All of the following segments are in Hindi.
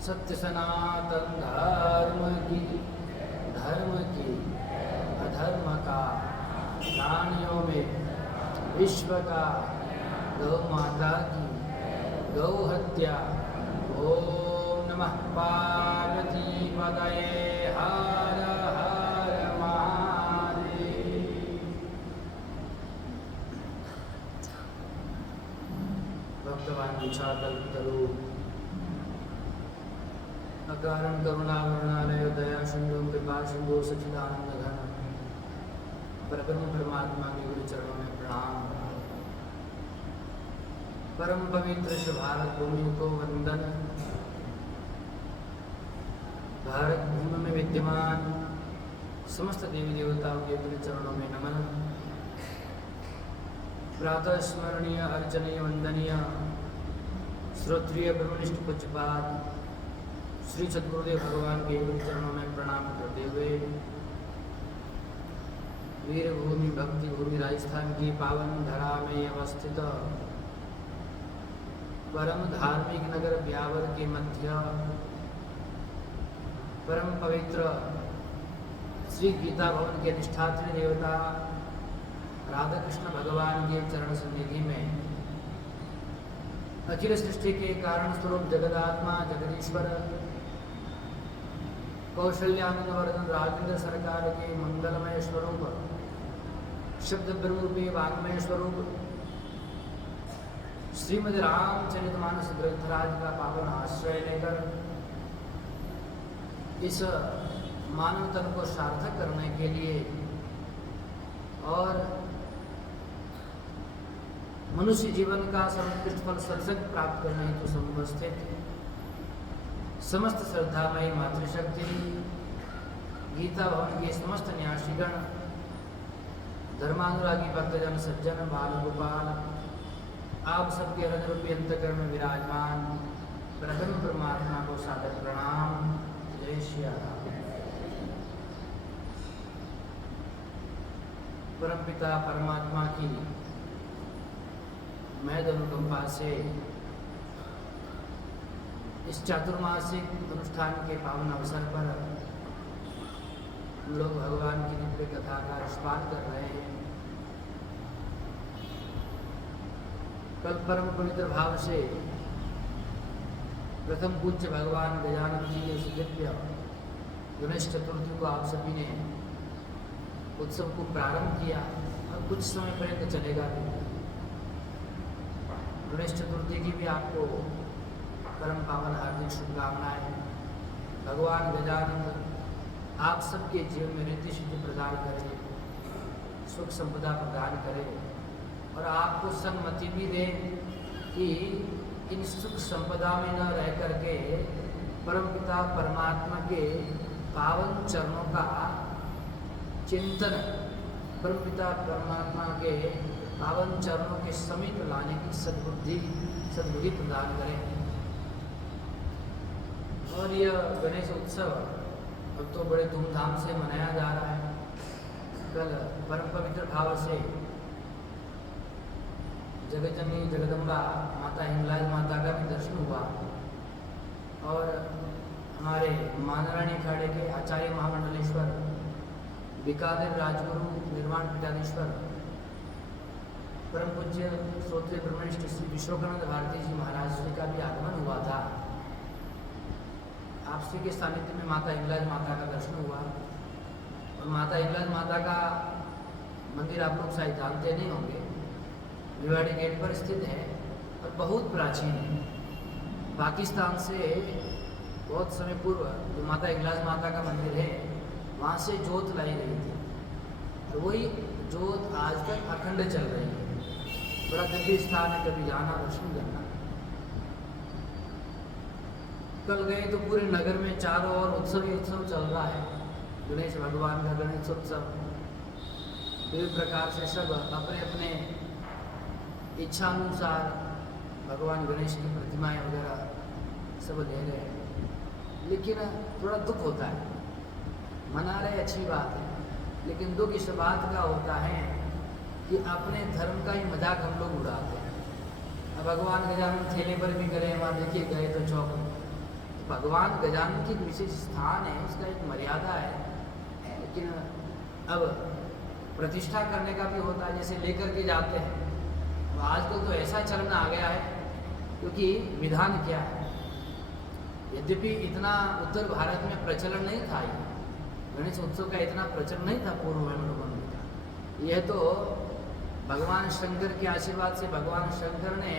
सत्य सनातन धर्म की अधर्म का प्राणियों में विश्व का गौ माता की गौ हत्या। ओम नमः पार्वती पतये हर हर महादेव। भक्तवान विचारकल्पतरु अकारण करुणावरणालय दया सिंधु कृपा सिंधु सच्चिदानंद घन परब्रह्म परमात्मा के गुरु चरणों में प्रणाम। परम पवित्र श्री भारत भूमि को वंदन। भारत भूमि में विद्यमान समस्त देवी देवताओं के गुरु चरणों में नमन। प्रातः स्मरणीय अर्चनीय वंदनीय श्रोत्रिय ब्रह्मनिष्ठ पूज्यपाद श्री सद्गुरुदेव भगवान के गुरु चरणों में प्रणाम करते हुए वीर भूमि भक्ति भूमि राजस्थान की पावन धरा में अवस्थित परम धार्मिक नगर ब्यावर के मध्य परम पवित्र श्री गीता भवन के अधिष्ठात्री देवता राधा कृष्ण भगवान के चरण सन्निधि में अखिल सृष्टि के कारण स्वरूप जगदात्मा जगदीश्वर कौशल्यानंदवर्धन राजेंद्र सरकार के मंगलमय स्वरूप शब्द ब्रह्मरूपी वाङ्मय स्वरूप श्रीमद् रामचरितमानस ग्रंथराज का पावन आश्रय लेकर इस मानव तन को सार्थक करने के लिए और मनुष्य जीवन का सर्वोत्कृष्ट फल सत्संग प्राप्त करने हेतु समुपस्थित समस्त श्रद्धामयी मातृशक्ति गीता भवन के समस्त न्यासीगण धर्मानुरागी भक्तजन सज्जन बाल गोपाल आप सबके हृदय रूपी अंतकरण में विराजमान प्रथम परमात्मा को सादर प्रणाम। जय श्री राम। परमपिता परमात्मा की महद अनुकंपा से इस चातुर्मासिक अनुष्ठान के पावन अवसर पर हम लोग भगवान की दिव्य कथा का निष्पादन कर रहे हैं। कल परम पवित्र भाव से प्रथम पूज्य भगवान गजानन जी के दिव्य गणेश चतुर्थी को आप सभी ने उत्सव को प्रारंभ किया और कुछ समय पर्यंत चलेगा भी। गणेश चतुर्थी की भी आपको परम पावन हार्दिक शुभकामनाएं। भगवान गजानन आप सबके जीवन में रिद्धि सिद्धि प्रदान करे, सुख संपदा प्रदान करे और आपको सन्मति भी दे कि इन सुख संपदा में न रह करके परमपिता परमात्मा के पावन चरणों का चिंतन, परमपिता परमात्मा के पावन चरणों के समीप लाने की सद्बुद्धि प्रदान करें। और यह गणेश उत्सव अब तो बड़े धूमधाम से मनाया जा रहा है। कल परम पवित्र भाव से जगतजननी जगदम्बा माता हिंगलाज माता का भी दर्शन हुआ और हमारे मानरानी अखाड़े के आचार्य महामंडलेश्वर बीकानेर राजगुरु निर्वाण पीठाधीश्वर परम पूज्य श्रोत्रिय ब्रह्मनिष्ठ श्री विश्वकानंद भारती जी महाराज जी का भी आगमन हुआ था। आपसी के सानिध्य में माता हिंगलाज माता का दर्शन हुआ और माता हिंगलाज माता का मंदिर आप लोग शायद जानते नहीं होंगे, भिवाड़ी गेट पर स्थित है और बहुत प्राचीन है। पाकिस्तान से बहुत समय पूर्व जो माता हिंगलाज माता का मंदिर है वहाँ से जोत लाई गई थी और वही जोत आज तक अखंड चल रही है। बड़ा दिव्य स्थान है, कभी जाना दर्शन करना। कल गए तो पूरे नगर में चारों ओर उत्सव ही उत्सव चल रहा है। गणेश भगवान का गणेश उत्सव विभिन्न प्रकार से सब अपने अपने इच्छानुसार भगवान गणेश की प्रतिमाएं वगैरह सब ले रहे हैं। लेकिन थोड़ा दुख होता है, मना रहे अच्छी बात है, लेकिन दुख इस बात का होता है कि अपने धर्म का ही मजाक हम लोग उड़ाते हैं। अब भगवान गजानन ठेले पर भी गए, वहाँ देखिए गए तो चौक, भगवान गजानन की विशेष स्थान है, उसका एक मर्यादा है। लेकिन अब प्रतिष्ठा करने का भी होता है, जैसे लेकर के जाते हैं। तो आजकल तो ऐसा चलन आ गया है, क्योंकि विधान क्या है, यद्यपि इतना उत्तर भारत में प्रचलन नहीं था, गणेश उत्सव का इतना प्रचलन नहीं था पूर्व में लोगों का। यह तो भगवान शंकर के आशीर्वाद से भगवान शंकर ने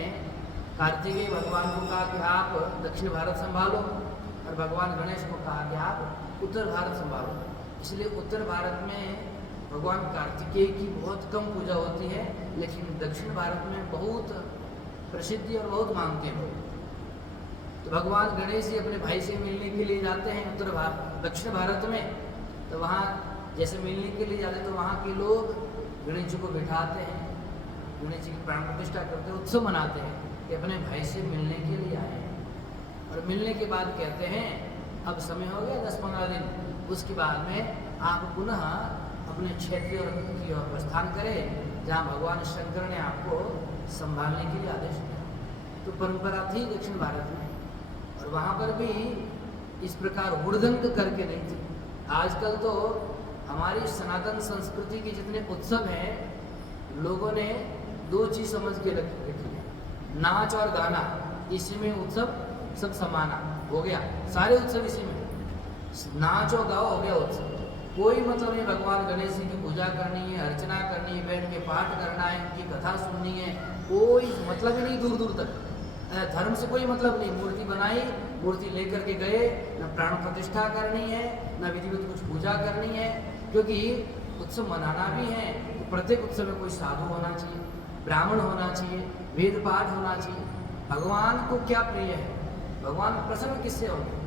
कार्तिकेय भगवान को कहा कि आप दक्षिण भारत संभालो और भगवान गणेश को कहा कि आप उत्तर भारत संभालो। इसलिए उत्तर भारत में भगवान कार्तिकेय की बहुत कम पूजा होती है, लेकिन दक्षिण भारत में बहुत प्रसिद्धि और बहुत मानते हैं लोग। तो भगवान गणेश जी अपने भाई से मिलने के लिए जाते हैं दक्षिण भारत में, तो वहाँ जैसे मिलने के लिए जाते तो वहाँ के लोग गणेश जी को बिठाते हैं, गणेश जी की प्राण प्रतिष्ठा करते हैं, उत्सव मनाते हैं कि अपने भाई से मिलने के लिए आए हैं। और मिलने के बाद कहते हैं अब समय हो गया 10-15 दिन, उसके बाद में आप पुनः अपने क्षेत्र की ओर प्रस्थान करें जहाँ भगवान शंकर ने आपको संभालने के लिए आदेश दिया। तो परंपरा थी दक्षिण भारत में, और वहाँ पर भी इस प्रकार हुड़दंग करके नहीं थी। आजकल तो हमारी सनातन संस्कृति के जितने उत्सव हैं, लोगों ने दो चीज़ समझ के रखी है, नाच और गाना। इसी में उत्सव सब समाना हो गया, सारे उत्सव इसी में। नाचो गाओ, हो गया उत्सव। कोई मतलब नहीं भगवान गणेश जी की पूजा करनी है, अर्चना करनी है, बैठ के पाठ करना है, उनकी कथा सुननी है, कोई मतलब ही नहीं दूर दूर तक। धर्म से कोई मतलब नहीं। मूर्ति बनाई, मूर्ति लेकर के गए, न प्राण प्रतिष्ठा करनी है, न विधिवत कुछ पूजा करनी है। क्योंकि उत्सव मनाना भी है तो प्रत्येक उत्सव में कोई साधु होना चाहिए, ब्राह्मण होना चाहिए, वेद पाठ होना चाहिए। भगवान को क्या प्रिय है, भगवान प्रसन्न किससे होंगे?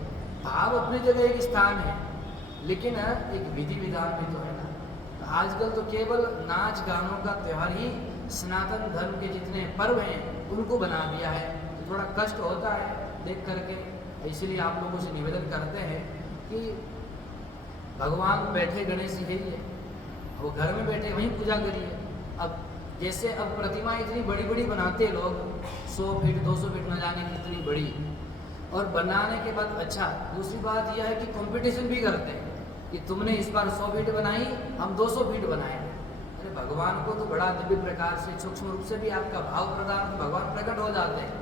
भाव अपनी जगह एक स्थान है, लेकिन एक विधि विधान भी तो है ना। तो आजकल तो केवल नाच गानों का त्यौहार ही सनातन धर्म के जितने पर्व हैं उनको बना दिया है। तो थोड़ा कष्ट होता है देख करके। इसलिए आप लोगों से निवेदन करते हैं कि भगवान बैठे गणेश जी है, वो घर में बैठे वहीं पूजा करिए। अब जैसे अब प्रतिमा इतनी बड़ी बड़ी बनाते हैं लोग, 100 फीट 200 फीट न जाने कितनी बड़ी, और बनाने के बाद अच्छा दूसरी बात यह है कि कंपटीशन भी करते हैं कि तुमने इस बार 100 फीट बनाई, हम 200 फीट बनाएंगे। अरे भगवान को तो बड़ा दिव्य प्रकार से सूक्ष्म रूप से भी आपका भाव प्रदान तो भगवान प्रकट हो जाते हैं।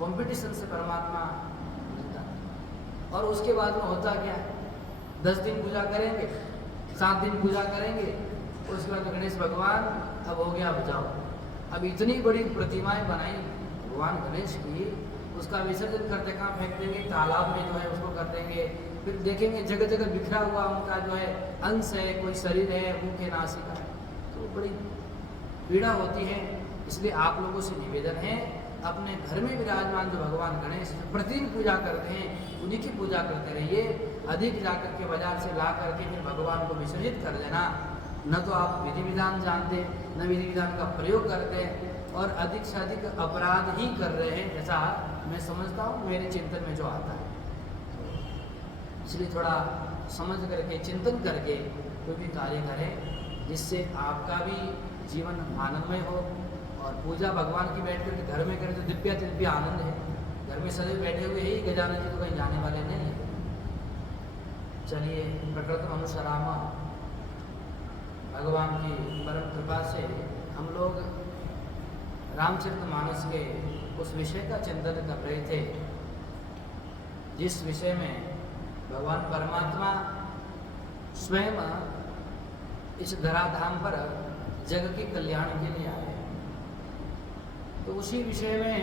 कंपटीशन से परमात्मा मिलता है। और उसके बाद में होता क्या है, 10 दिन पूजा करेंगे, 7 दिन पूजा करेंगे, उसके बाद गणेश भगवान अब हो गया, अब जाओ। अब इतनी बड़ी प्रतिमाएं बनाई भगवान गणेश की, उसका विसर्जन करते कहाँ फेंक देंगे, तालाब में जो है उसको कर देंगे। फिर देखेंगे जगह जगह बिखरा हुआ उनका जो है अंश है, कोई शरीर है, मुख है, नासिका है, तो बड़ी पीड़ा होती है। इसलिए आप लोगों से निवेदन है, अपने घर में विराजमान जो भगवान गणेश प्रतिदिन पूजा करते हैं उन्हीं की पूजा करते रहिए। अधिक जाकर के बाजार से ला करके फिर भगवान को विसर्जित कर देना, न तो आप विधि विधान जानते, न विधि विधान का प्रयोग करते, और अधिक से अधिक अपराध ही कर रहे हैं, ऐसा मैं समझता हूँ मेरे चिंतन में जो आता है। इसलिए थोड़ा समझ करके चिंतन करके कोई भी कार्य करें जिससे आपका भी जीवन आनंदमय हो। और पूजा भगवान की बैठ करके घर में करें तो दिव्य दिव्य आनंद है। घर में सदैव बैठे हुए ही गजानन जी तो कहीं जाने वाले नहीं है। चलिए, प्रकृतम अनुसरामा, भगवान की परम कृपा से हम लोग रामचरितमानस के उस विषय का चिंतन कर रहे थे जिस विषय में भगवान परमात्मा स्वयं इस धराधाम पर जग के कल्याण के लिए आए। तो उसी विषय में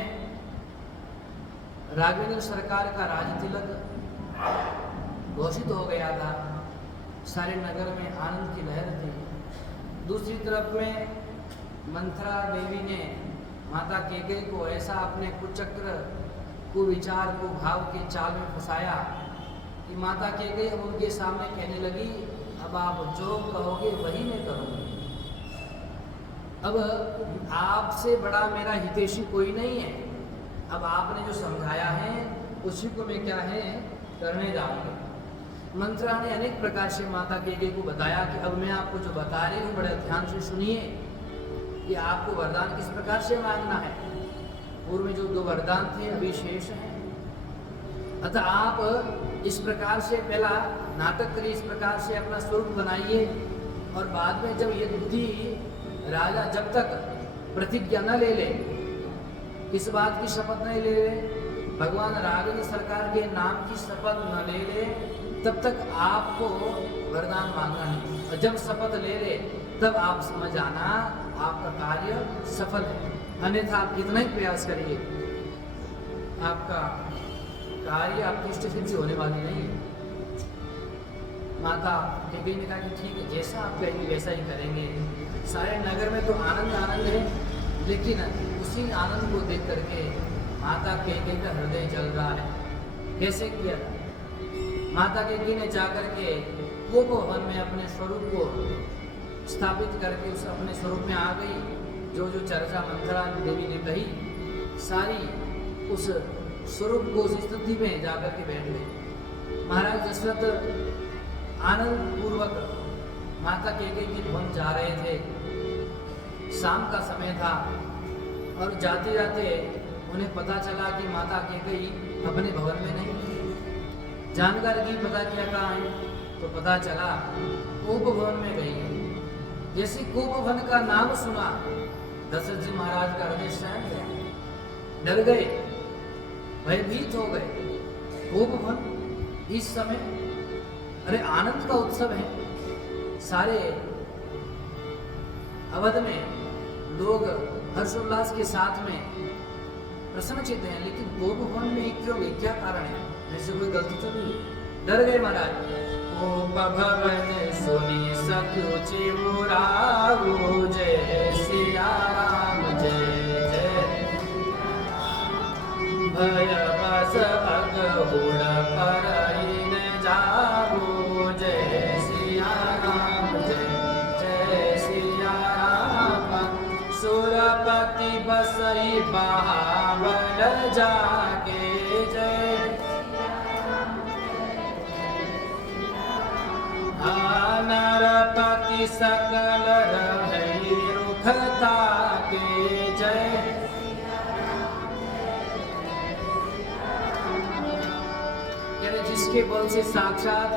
राघवेंद्र सरकार का राज तिलक घोषित हो गया था, सारे नगर में आनंद की लहर थी। दूसरी तरफ में मंथरा देवी ने माता कैकेयी को ऐसा अपने कुचक्र कुविचार को भाव के चाल में फंसाया कि माता कैकेयी अब उनके सामने कहने लगी, अब आप जो कहोगे वही मैं करूँगी। अब आपसे बड़ा मेरा हितैषी कोई नहीं है। अब आपने जो समझाया है उसी को मैं क्या है करने जाऊँगी। मंत्रा ने अनेक प्रकार से माता कैकेयी को बताया कि अब मैं आपको जो बता रही हूँ बड़े ध्यान से सुनिए कि आपको वरदान किस प्रकार से मांगना है। पूर्व में जो 2 वरदान थे अभी शेष हैं। अतः आप इस प्रकार से पहला नाटक करिए, इस प्रकार से अपना स्वरूप बनाइए, और बाद में जब यदि राजा जब तक प्रतिज्ञा न ले ले, किस बात की शपथ नहीं ले ले, भगवान राघवेंद्र सरकार के नाम की शपथ न ले ले, तब तक आपको वरदान मांगना नहीं। और जब शपथ ले ले तब आप समझ आना आपका कार्य सफल है, अन्यथा आप कितना ही प्रयास करिए आपका कार्य आपकी इष्ट सिद्धि होने वाली नहीं है। माता कैकेयी ने कहा कि ठीक है, जैसा आप कहेंगे वैसा ही करेंगे। सारे नगर में तो आनंद आनंद है, लेकिन उसी आनंद को देख करके माता कैकेयी का हृदय जल रहा है। कैसे किया था? माता कैकेयी ने जाकर के वो भवन में अपने स्वरूप को स्थापित करके उस अपने स्वरूप में आ गई। जो जो चर्चा मंथरा देवी ने कही सारी उस स्वरूप को उस स्थिति में जाकर के बैठ गई। महाराज दशरथ आनंद पूर्वक माता कैकेयी के भवन जा रहे थे। शाम का समय था और जाते जाते उन्हें पता चला कि माता कैकेयी अपने भवन में नहीं है। जानकार की पता किया कहाँ है, तो पता चला कोप भवन में गई है। जैसे कोप भवन का नाम सुना दशरथ जी महाराज का हृदय सहम गया, डर गए, भयभीत हो गए। कोप भवन इस समय अरे आनंद का उत्सव है, सारे अवध में लोग हर्षोल्लास के साथ में प्रसन्नचित्त हैं, लेकिन गोप भवन में क्यों गए, क्या कारण है? जैसे कोई गलती तो नहीं, डर गए महाराज। गोप भवन सुनी सकुचि मुरारु, जय सिया राम जय जय। भय बस अगहुड़ परई न जाऊ, जय सिया राम जय जय सिया राम। सुरपति बसई बहावल जाके, जय नरपति सकल रहई रुखता के, जय जिसके बल से साक्षात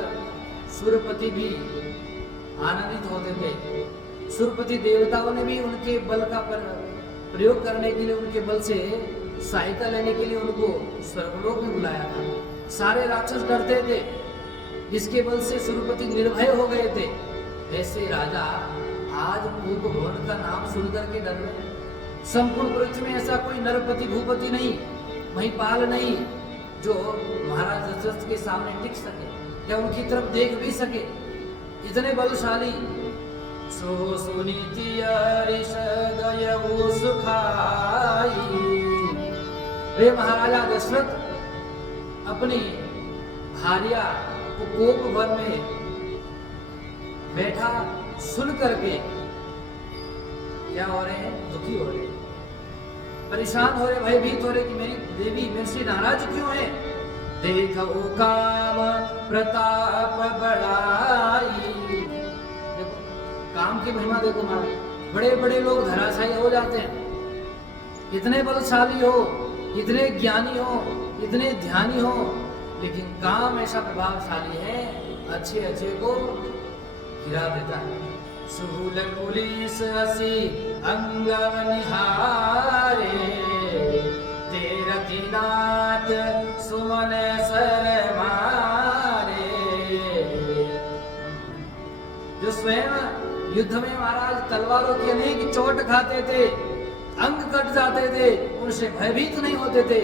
सुरपति भी आनंदित होते थे। सुरपति देवताओं ने भी उनके बल का प्रयोग करने के लिए, उनके बल से सहायता लेने के लिए उनको स्वर्गलोक में बुलाया था। सारे राक्षस डरते थे, जिसके बल से सुरपति निर्भय हो गए थे। ऐसे राजा आज गोप भवन का नाम सुनकर के डर रहे हैं। संपूर्ण पृथ्वी में ऐसा कोई नरपति भूपति नहीं, महिपाल नहीं, जो महाराज दशरथ के सामने टिक सके या उनकी तरफ देख भी सके, इतने बलशाली। सो सुनीति हर्ष गयउ सुखाई। वे महाराजा दशरथ अपनी भार्या को गोप वन में बैठा सुन करके क्या हो रहे हैं, दुखी हो रहे हैं, परेशान हो रहे, भयभीत हो रहे कि मेरी देवी मेरे से नाराज क्यों है। देखो काम प्रताप बढ़ाई। देखो काम की महिमा देखो महाराज, बड़े बड़े लोग धराशायी हो जाते हैं, इतने बलशाली हो, इतने ज्ञानी हो, इतने ध्यानी हो, लेकिन काम ऐसा प्रभावशाली है, अच्छे अच्छे को गिरा देता है। सुहूल पुलिस हसी अंगव निहारे, तेरथी नाथ सुमन सर मारे। जो स्वयं युद्ध में महाराज तलवारों की अनेक चोट खाते थे, अंग कट जाते थे, उनसे भयभीत नहीं होते थे,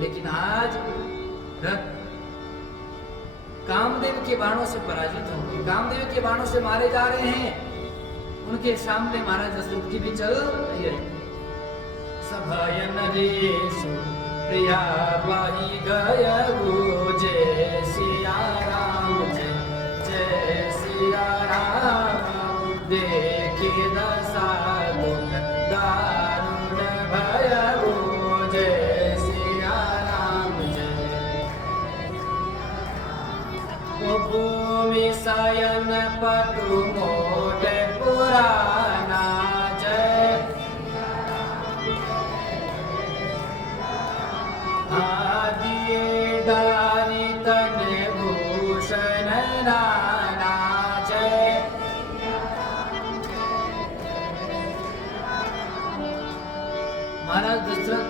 लेकिन आज कामदेव के बाणों से पराजित होंगे, कामदेव के बाणों से मारे जा रहे हैं। उनके सामने महाराज दशरथ की भी चल रही है। सभयन रेशु प्रिया बाई गयउ, जय सिया राम जय जय सिया राम। देखे दशा दुख दारुण भयउ, जय सिया राम जय। भूमि शयन पटु मोट पुराना, जय आदि दारी तन भूषण नाना, जय महाराज दशरथ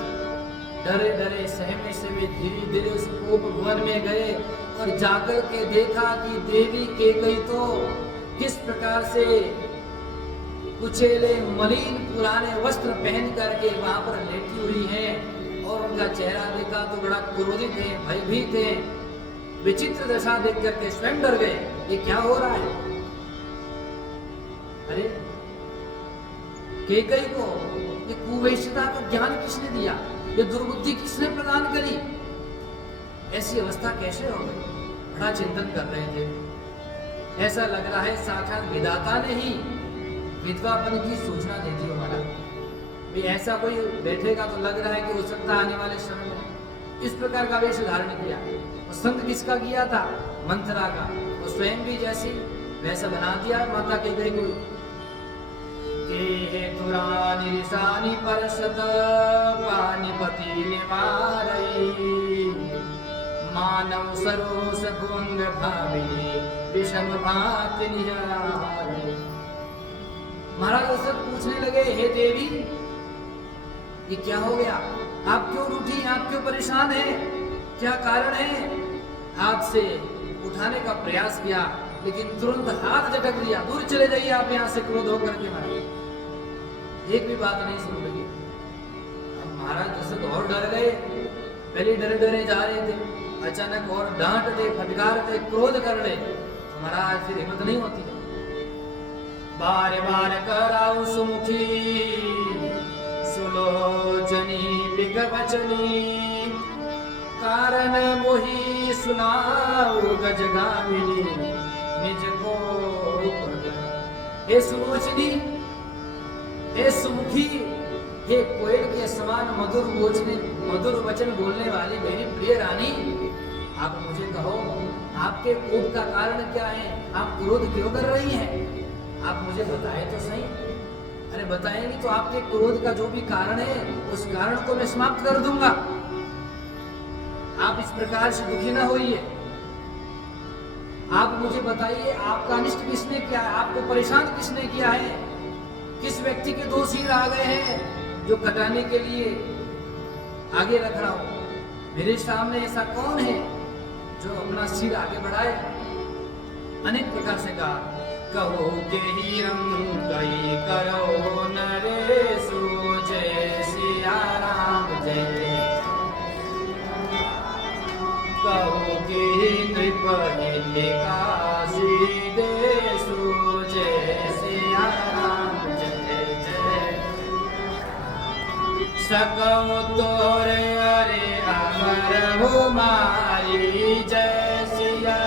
डरे डरे सहमे से वे धीरे धीरे उस गोप भवन में गए और जाकर के देखा कि देवी केकई तो किस प्रकार से कुचेले मलिन पुराने वस्त्र पहन करके वहां पर लेटी हुई है, और उनका चेहरा देखा तो बड़ा क्रोधित है, भयभीत है। विचित्र दशा देख करके स्वयं डर गए, ये क्या हो रहा है। अरे केकई को ये कुवैश्यता का ज्ञान किसने दिया, ये दुर्बुद्धि किसने प्रदान करी, ऐसी अवस्था कैसे हो गई। बड़ा चिंतन कर रहे थे। ऐसा लग रहा है साक्षात विधाता ने ही विधवापन की सूचना दे दी हमारा। ऐसा कोई बैठेगा तो लग रहा है कि हो सकता आने वाले समय में इस प्रकार का वेश धारण किया। और संग किसका किया था, मंथरा का। वो स्वयं भी जैसी वैसा बना दिया माता के गए को। तुरानी निशानी परसत पानीपति निवारई, मानव सरोस भुंग भावी विषम भात निहारे। महाराज दशरथ पूछने लगे, हे देवी ये क्या हो गया, आप क्यों रूठी, आप क्यों परेशान हैं, क्या कारण है। हाथ से उठाने का प्रयास किया, लेकिन तुरंत हाथ झटक दिया, दूर चले जाइए आप यहाँ से, क्रोध होकर के महाराज। एक भी बात नहीं सुन लगी। अब महाराज दशरथ और डर गए, पहले डरे डरे जा रहे थे, अचानक और डांट दे, फटकार दे, क्रोध कर ले, तो महाराज फिर हिम्मत नहीं होती। बार बार कराऊ सुमुखी सुलोचनी बिग बचनी, कारण मोही सुनाओ गजगामिनी निज को। हे सुलोचनी, हे सुमुखी, हे कोयल के समान मधुर वचन बोलने वाली मेरी प्रिय रानी, आप मुझे कहो, आपके कोप का कारण क्या है? आप क्रोध क्यों कर रही हैं? आप मुझे बताएं तो सही। अरे बताएंगी तो आपके क्रोध का जो भी कारण है, उस कारण को मैं समाप्त कर दूंगा। आप इस प्रकार से दुखी ना होइए। आप मुझे बताइए, आपका अनिष्ट किसने किया है? आपको परेशान किसने किया है? किस व्यक्ति के दो सिर आ गए हैं जो कटाने के लिए आगे रख रहा हूं? मेरे सामने ऐसा कौन है जो अपना सिर आगे बढ़ाए? अनेक प्रकार से कहा, कहो के ही रंग कई करो नरेशु, जय सिया राम जय। कहो के नृपति काशी देशु, जय सिया राम जय जय। सकौ तोरे अरे अमर हो मारी, जय सिया।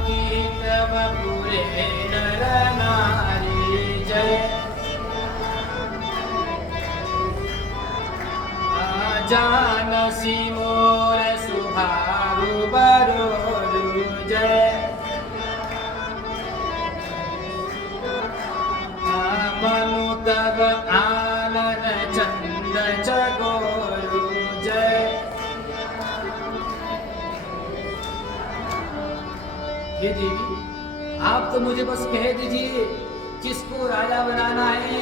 की तब पूरे नर नारी, जय। जानसी मोर सुभाव बरोरु, जय। मनु तब आनन चंद चकोरु, जय। हे देवी, आप तो मुझे बस कह दीजिए किसको राजा बनाना है,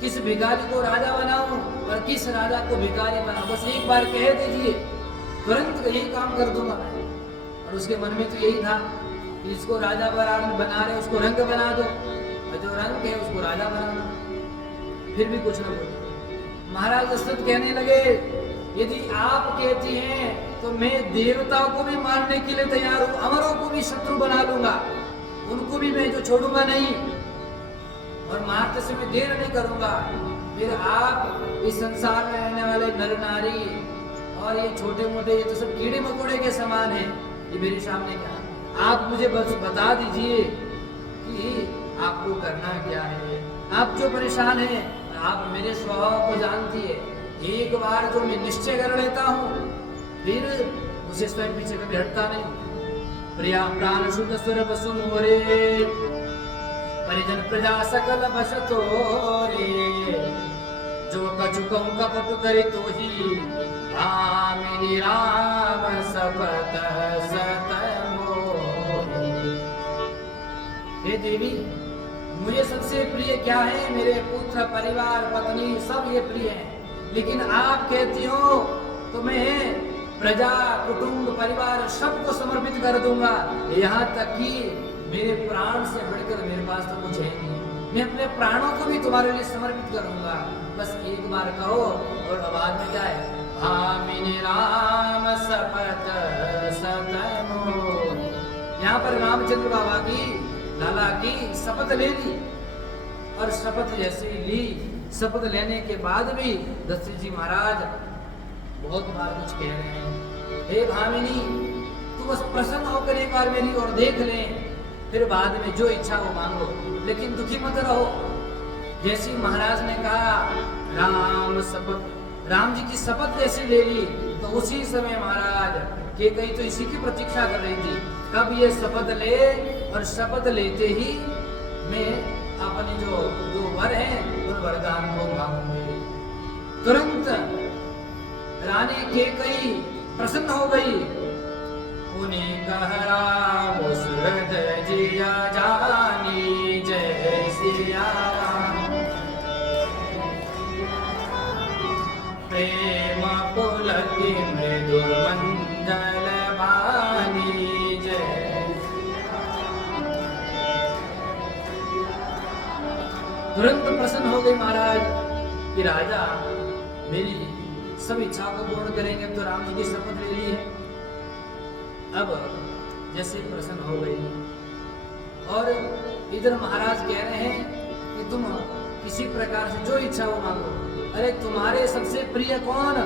किस भिखारी को राजा बनाऊं और किस राजा को भिखारी बनाऊं, बस एक बार कह दीजिए, तुरंत यही काम कर दूंगा मैं। और उसके मन में तो यही था कि जिसको राजा बना रहे उसको रंग बना दो, और जो रंग है उसको राजा बनाना। फिर भी कुछ न बोले। महाराज दशरथ कहने लगे, यदि आप कहती हैं तो मैं देवताओं को भी मारने के लिए तैयार हूं, अमरों को भी शत्रु बना लूंगा, उनको भी मैं जो छोड़ूंगा नहीं, और मारते समय देर नहीं करूंगा। फिर आप इस संसार में रहने वाले नर नारी और ये छोटे मोटे, ये तो सब कीड़े मकोड़े के समान हैं, ये मेरे सामने क्या? आप मुझे बस बता दीजिए कि आपको करना क्या है। आप जो परेशान हैं, आप मेरे स्वभाव को जानती है, एक बार जो मैं निश्चय कर लेता हूँ फिर उसे स्वयं पीछे कभी हटता नहीं। प्रिया प्राण शुद्ध स्वर बसु मोरे, परिजन प्रजा सकल बसतो रे। जो कछुकौ कपट करे तो ही, भामिनी राम सपत सत मोरे। हे देवी, मुझे सबसे प्रिय क्या है? मेरे पुत्र, परिवार, पत्नी सब ये प्रिय है, लेकिन आप कहती हो तो मैं प्रजा, कुटुंब, परिवार सबको समर्पित कर दूंगा, यहाँ तक कि मेरे प्राण से बढ़कर मेरे पास तो कुछ है नहीं, मैं अपने प्राणों को भी तुम्हारे लिए समर्पित करूंगा। बस एक बार कहो और आवाज में जाए, भामिनी राम सपत सत मोर। यहाँ पर रामचंद्र बाबा की, लाला की शपथ ले ली, और शपथ जैसे ही ली, शपथ लेने के बाद भी दशरथ जी महाराज बहुत बार कुछ कह रहे हैं, हे भामिनी, तू बस प्रसन्न होकर एक बार मेरी ओर देख ले, फिर बाद में जो इच्छा हो मांगो, लेकिन दुखी मत रहो। जैसे महाराज ने कहा राम शपथ, राम जी की शपथ जैसे ले ली, तो उसी समय महाराज के कई तो इसी की प्रतीक्षा कर रही थी, कब ये शपथ ले, और शपथ लेते ही मैं अपने जो वर है उन वरदान को मांगूंगी। तुरंत रानी केकई प्रसन्न हो गई, उन्हें कहरा सुरत जिया जानी, जय सिया राम। प्रेम पुलकित तुरंत प्रसन्न हो गई महाराज कि राजा मेरी सब इच्छा को पूर्ण करेंगे। अब तो राम जी की शपथ ले ली है। अब जैसे प्रसन्न हो गई और इधर महाराज कह रहे हैं कि तुम किसी प्रकार से जो इच्छा हो मांगो। अरे तुम्हारे सबसे प्रिय कौन?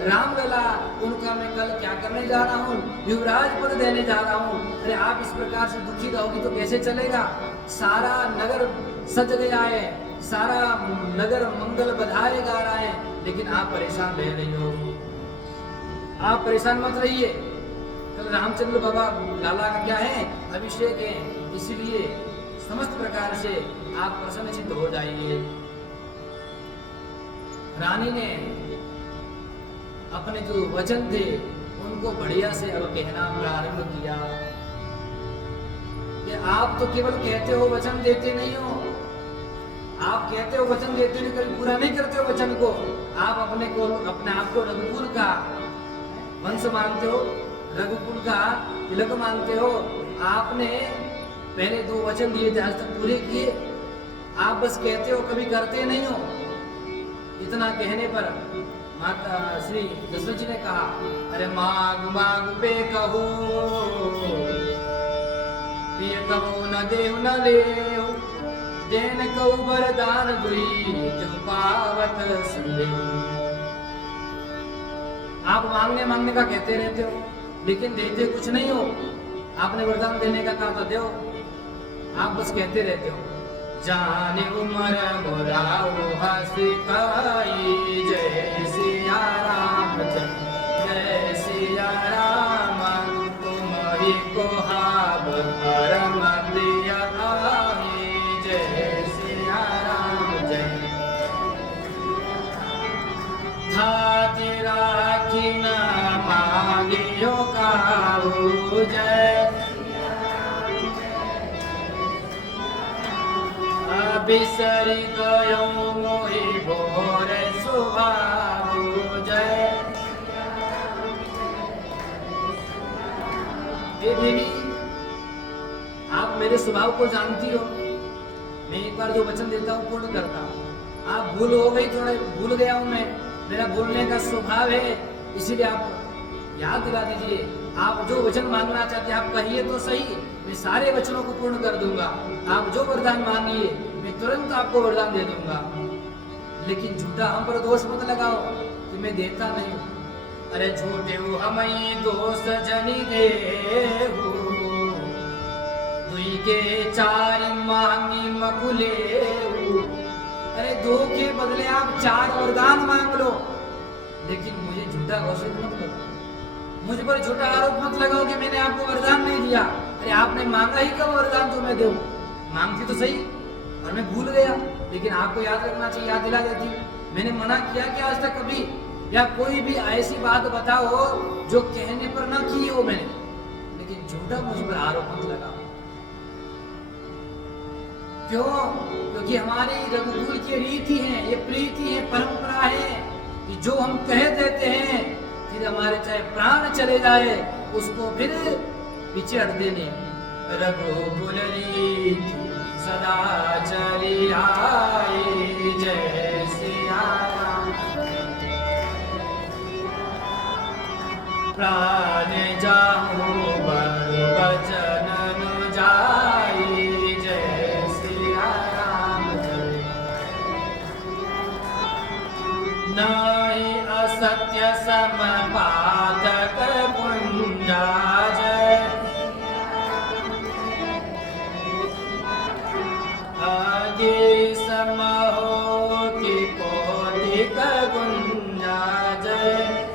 राम लला, उनका मैं कल क्या करने जा रहा हूँ? युवराज पद देने जा रहा हूँ। अरे आप इस प्रकार से दुखी रहोगी तो कैसे चलेगा? सारा नगर सज गया है, सारा नगर मंगल बधाई गा रहा है, लेकिन आप परेशान रह रही हो। आप परेशान मत रहिए, कल रामचंद्र बाबा लाला का क्या है? अभिषेक है, इसीलिए समस्त प्रकार से आप प्रसन्नचित्त हो जाइए। रानी ने अपने जो वचन थे उनको बढ़िया से अब कहना प्रारंभ किया कि आप तो केवल कहते हो, वचन देते नहीं हो। आप कहते हो वचन देते नहीं, कभी पूरा नहीं करते हो वचन को। आप अपने आप को रघुकुल का वंश मानते हो, रघुकुल का तिलक मानते हो। आपने पहले 2 वचन दिए थे, आज तक पूरे किए। आप बस कहते हो, कभी करते नहीं हो। इतना कहने पर माता श्री दशरथ जी ने कहा, अरे मांग मांग पे कहो, पिय कहो न देव न लेव, देन कहो वरदान दुई, जो पावत संदेव। आप मांगने मांगने का कहते रहते हो, लेकिन देते कुछ नहीं हो। आपने वरदान देने का कहा तो दो, आप बस कहते रहते हो। जाने उमर मोराओ हसिकाई, जय सिया राम जय सिया राम, तुम ही को हाब परम प्रिय आई, जय सिया राम जय। धाति राखी न मांगियो काऊ, जय बिसरी गयो मोहि भोर सुभाऊ, जय। हे देवी, आप मेरे स्वभाव को जानती हो। मैं एक बार जो वचन देता हूँ पूर्ण करता हूँ। आप भूल हो गई, थोड़ा भूल गया हूँ मैं, मेरा भूलने का स्वभाव है, इसीलिए आप याद दिला दीजिए। आप जो वचन मांगना चाहते हैं आप कहिए तो सही, मैं सारे वचनों को पूर्ण कर दूंगा। आप जो वरदान मांगिए मैं तुरंत आपको वरदान दे दूंगा। लेकिन झूठा हम पर दोष मत लगाओ कि मैं देता नहीं हूँ। अरे झूठे हो हमें दोष जनी देहु, दुई के 4 मांगी मकुले। अरे 2 के बदले आप 4 वरदान मांग लो, लेकिन मुझे झूठा घोषित मत करो, मुझ पर झूठा आरोप मत लगाओ कि मैंने आपको वरदान नहीं दिया। अरे आपने मांगा ही कब वरदान तो मैं दूं? मांगती तो सही, और मैं भूल गया, लेकिन आपको याद रखना चाहिए, याद दिला देती। मैंने मना किया कि आज तक कभी, या कोई भी ऐसी बात बताओ जो कहने पर ना की हो मैंने, लेकिन झूठा मुझ पर आरोप मत लगाओ। क्यों? क्योंकि हमारी रघुकुल की रीति है, ये प्रीति है, परंपरा है कि जो हम कह देते हैं फिर हमारे चाहे प्राण चले जाए उसको फिर पीछे हटते नहीं। रघुकुल रीति सदा चली आई, जय सिया राम। प्राण जाऊं बर बचन न जाई, जय सिया राम जय। नहीं असत्य समपातक पुंजा, जय। आगे समहो की कोटिक गुंजा, जय।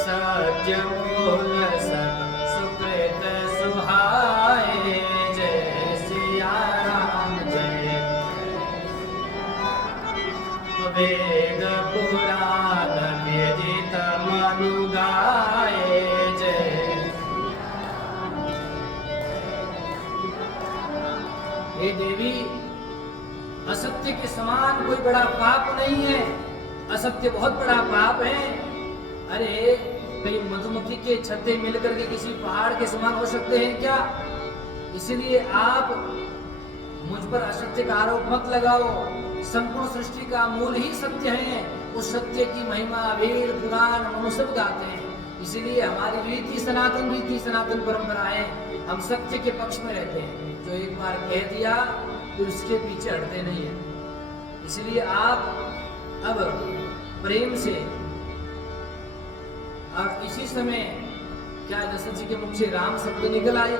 सत्य बोल सब सुकृत सुहाए, जय सिया राम जय। वेद पुराण विदित मनु गाए, जय। हे देवी, असत्य के समान कोई बड़ा पाप नहीं है। असत्य बहुत बड़ा पाप है। अरे कई मधुमक्खी के छत्ते मिलकर के किसी पहाड़ के समान हो सकते हैं क्या? इसलिए आप मुझ पर असत्य का आरोप मत लगाओ। संपूर्ण सृष्टि का मूल ही सत्य है। उस सत्य की महिमा वेद पुराण मनुष्य गाते हैं। इसलिए हमारी रीति सनातन परंपरा है। हम सत्य के पक्ष में रहते हैं। जो एक बार कह दिया तो उसके पीछे हटते नहीं है। इसलिए आप अब प्रेम से, अब इसी समय क्या दशरथ जी के मुख से राम शब्द निकल आए,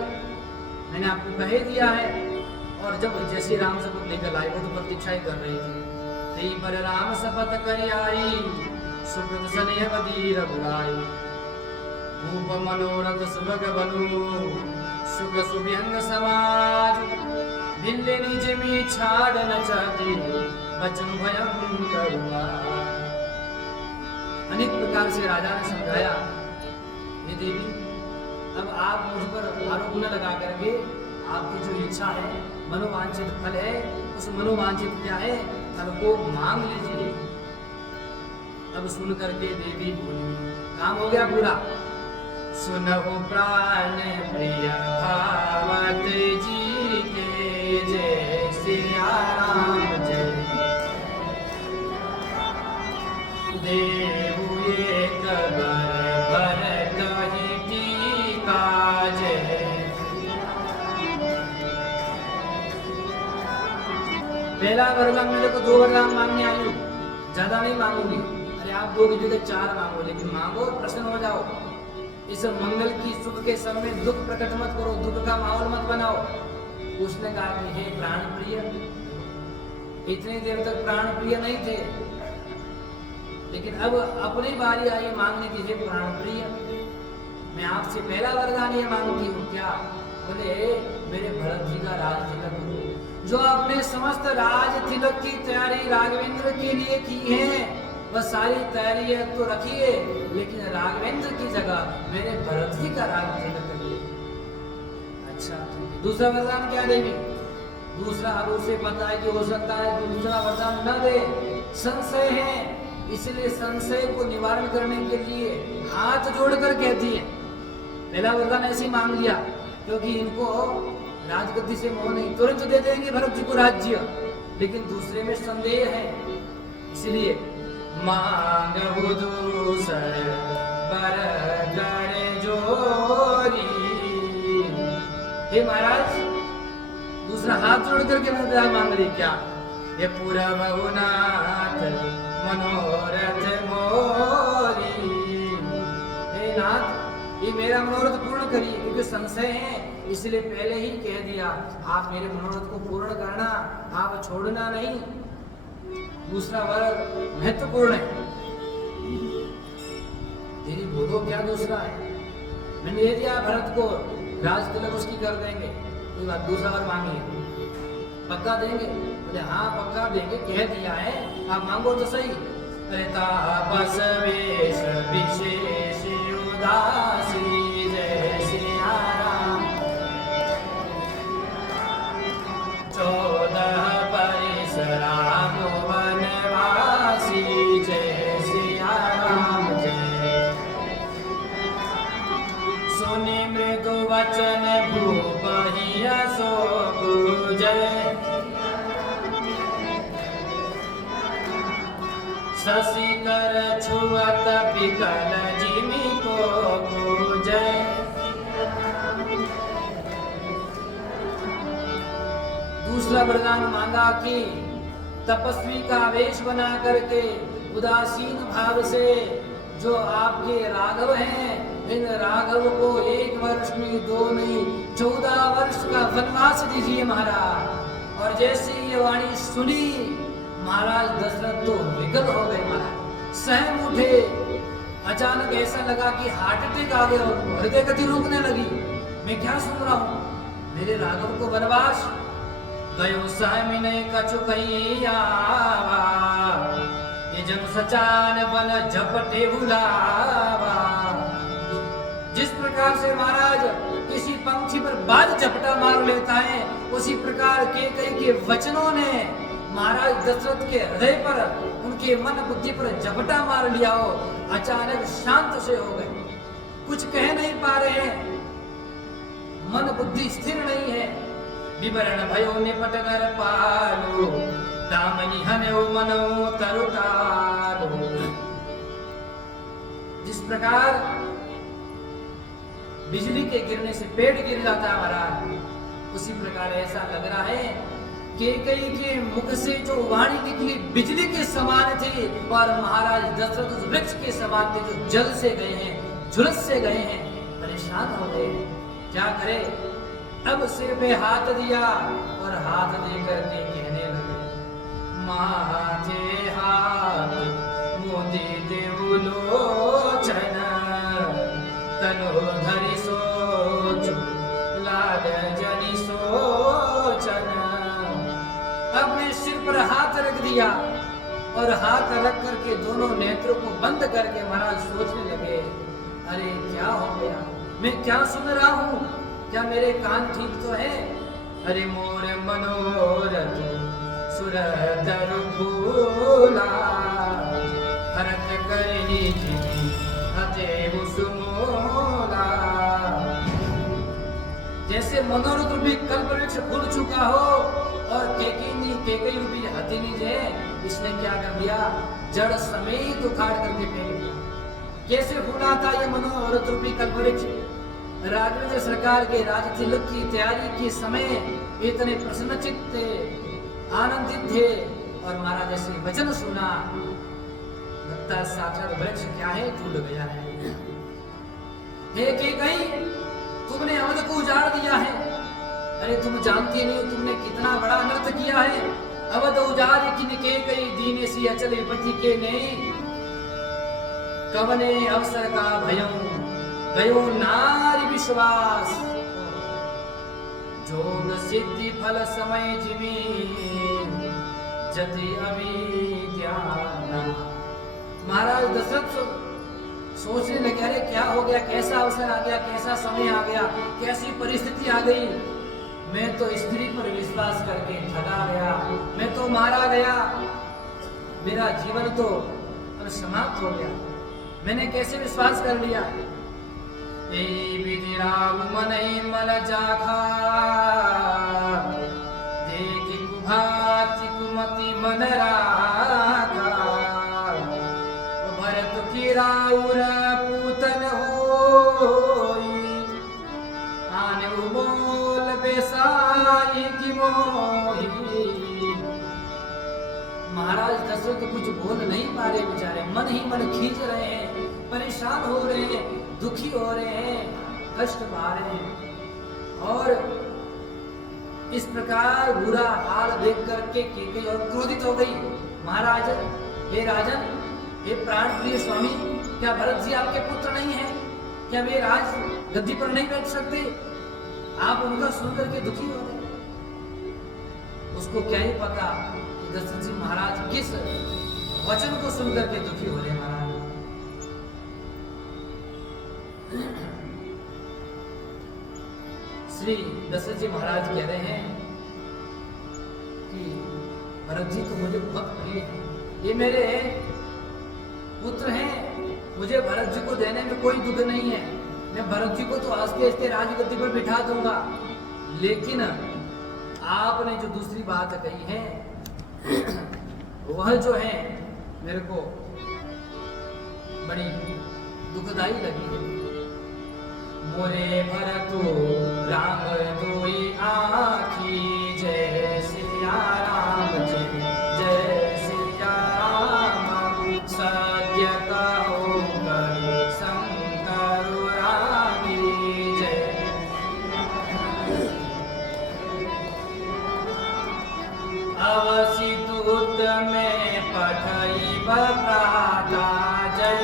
मैंने आपको कह दिया है। और जब जैसे राम शपथ निकल आई, वो तो प्रतीक्षा ही कर रही थी। ते पर राम शपथ कर आई, सुब्रत स्नेह बधीर बुलाई। रूप मनोरथ सुभग बनु, सुख सुभ्यंग समाज। भिल्ले निज में छाड़ न चाहती, बचन भयंकर हुआ। अनेक प्रकार से राजा ने समझाया, हे देवी, अब आप मुझ पर आरोप न लगा करके आपकी जो इच्छा है, मनोवांछित फल है, उस मनोवांछित क्या है, फल को मांग लीजिए। अब सुन करके देवी बोली, काम हो गया पूरा। सुनहु प्राण प्रिय भावत जी के, जय सिया राम जय। देहु एक बर कही टीका, जय। पहला वरदान मेरे को 2 वरदान मांगने आई हूँ, ज्यादा नहीं मांगूंगी। अरे आप 2 की जगह 4 मांगो, लेकिन मांगो प्रसन्न हो जाओ। इस मंगल की सुख के समय दुख प्रकट मत करो, दुख का माहौल मत बनाओ। उसने कहा कि हे प्राण प्रिय, इतनी देर तक प्राण प्रिय नहीं थे, लेकिन अब अपनी बारी आई मांगने की। हे प्राण प्रिय, मैं आपसे पहला वरदान ये मांगती हूँ। क्या? बोले मेरे भरत जी का राज तिलक जो आपने समस्त राज तिलक की तैयारी राघवेंद्र के लिए की है, वह सारी तैयारी तो रखिए, लेकिन राघवेंद्र की जगह मेरे भरत जी का राज तिलक करिए। अच्छा, दूसरा वरदान क्या देवी? दूसरा अब उसे पता है कि हो सकता है दूसरा वरदान न दे, संशय है, इसलिए संशय को निवारण करने के लिए हाथ जोड़कर कहती है। पहला वरदान ऐसे ही मांग लिया, क्योंकि इनको राजगद्दी से मोह नहीं, तुरंत दे देंगे भरत जी को राज्य, लेकिन दूसरे में संदेह है। इसलिए मांगहु दूसर बरगड़ जोरी। हे महाराज, दूसरा हाथ जोड़ करके वरदान मांग रही। क्या? ये पूरा बहुनाथ मनोरथ मोरी। हे नाथ, ये मेरा मनोरथ पूर्ण करिए, क्योंकि संशय है, इसलिए पहले ही कह दिया आप मेरे मनोरथ को पूर्ण करना, आप छोड़ना नहीं। दूसरा वर महत्वपूर्ण है। तेरी बोलो क्या दूसरा है? मैंने दे दिया भरत को राज तिलक, उसकी कर देंगे, कोई बात। दूसरा वर मांगिए, पक्का देंगे? बोले हाँ पक्का देंगे, कह दिया है, आप मांगो तो सही। अरे तापस वेश विशेष उदासी, जय सिया राम। 14 परिस राम वनवासी, जय सिया राम जय। सुनि मृदु वचन भूप ही अशोक जय। शशि कर छुअत विकल जिमि को जय। दूसरा वरदान मांगा कि तपस्वी का वेश बना करके उदासीन भाव से जो आपके राघव हैं, इन राघव को 1 वर्ष में 2 नहीं 14 वर्ष का वनवास दीजिए महाराज। और जैसे ये वाणी सुनी, महाराज दशरथ तो विकल हो गए, महाराज सहम उठे। अचानक ऐसा लगा कि हार्ट अटैक आ गया, हृदय गति रुकने लगी। मैं क्या सुन रहा हूँ? मेरे राघव को वनवास गयो सहमिने कछु कहिया, ये जन सचान बन झपटे बुलावा। जिस प्रकार से महाराज किसी पंछी पर बाज झपटा मार लेता है, उसी प्रकार केकई के वचनों ने महाराज दशरथ के हृदय पर, उनके मन बुद्धि पर झपटा मार लिया हो। अचानक शांत से हो गए, कुछ कह नहीं पा रहे हैं। मन बुद्धि स्थिर नहीं है। विवरण भयो निपट नर पालो, दामनी हन्यो मनो तरुतालो। जिस प्रकार बिजली के गिरने से पेड़ गिर जाता है महाराज, उसी प्रकार ऐसा लग रहा है कैकेयी के मुख से जो वाणी निकली बिजली के समान थी, और महाराज दशरथ उस वृक्ष के समान थे जो जल से गए हैं, झुलस से गए हैं, परेशान हो गए। क्या करे, अब सिर पे हाथ दिया और हाथ देकर के कहने लगे, माथे हाथ मोदे देवलोचन, तनो धरि सोचो लाग जनि सोचन। अपने सिर पर हाथ रख दिया और हाथ रख करके दोनों नेत्रों को बंद करके महाराज सोचने लगे, अरे क्या हो गया, मैं क्या सुन रहा हूँ, क्या मेरे कान ठीक तो है? अरे मोर मनोरथ सुरधर भूला, हरत करनी हते सुमोला। जैसे मनोरथ रूपी कल्प वृक्ष फूल चुका हो और केकई रूपी हथिनी जो है, इसने क्या कर दिया, जड़ समेत उखाड़ करके फेंक दिया। कैसे फूला था ये मनोरथ रूपी कल्प वृक्ष? राघवेंद्र सरकार के राज तिलक की तैयारी के समय इतने प्रसन्नचित्त थे, आनंदित थे, और महाराज ऐसे वचन सुना, लगता साक्षात वृक्ष क्या है, टूट गया है। हे केकई, तुमने अवध को उजाड़ दिया है। अरे तुम जानती नहीं, तुमने कितना बड़ा अनर्थ किया है। अवध उजाड़ किन केकई, दीने सी अचल विपत्ति के नहीं, कवने अवसर का भयं गयो नारी विश्वास, जोग सिद्धि फल समय जिमी जति अविद्याना। महाराज दशरथ सोचने लगे, अरे क्या हो गया, कैसा अवसर आ गया, कैसा समय आ गया, कैसी परिस्थिति आ गई। मैं तो स्त्री पर विश्वास करके ठगा गया, मैं तो मारा गया, मेरा जीवन तो समाप्त हो गया, मैंने कैसे विश्वास कर लिया। मन जाखा देखि कुभाति कुमति मन राखा, भरत की राउर पूतन होई, आने बोल बेसाई की मोही। महाराज दशरथ कुछ बोल नहीं पा रहे बेचारे, मन ही मन खींच रहे हैं, परेशान हो रहे हैं, दुखी हो रहे हैं, कष्ट पा रहे हैं। और इस प्रकार बुरा हाल देख करके केकई और क्रोधित हो गई। महाराज, हे राजन, हे प्राण प्रिय स्वामी, क्या भरत जी आपके पुत्र नहीं हैं? क्या वे राज गद्दी पर नहीं बैठ सकते? आप उनका सुन करके दुखी हो गए। उसको क्या ही पता कि दशरथ जी महाराज किस वचन को सुन करके दुखी हो रहे हैं। महाराज श्री दशरथ जी महाराज कह रहे हैं कि भरत जी तो मुझे बहुत प्रिय है, ये मेरे पुत्र हैं, मुझे भरत जी को देने में कोई दुख नहीं है, मैं भरत जी को तो हंसते हंसते राजगद्दी पर बिठा दूंगा। लेकिन आपने जो दूसरी बात कही है वह जो है मेरे को बड़ी दुखदाई लगी है। मोरे भरतु राम दोई आँखी, जय सिया राम जय सिया राम, सत्य कहो करि शंकर रागी जय। अवसि दूत में पठई प्राता, जय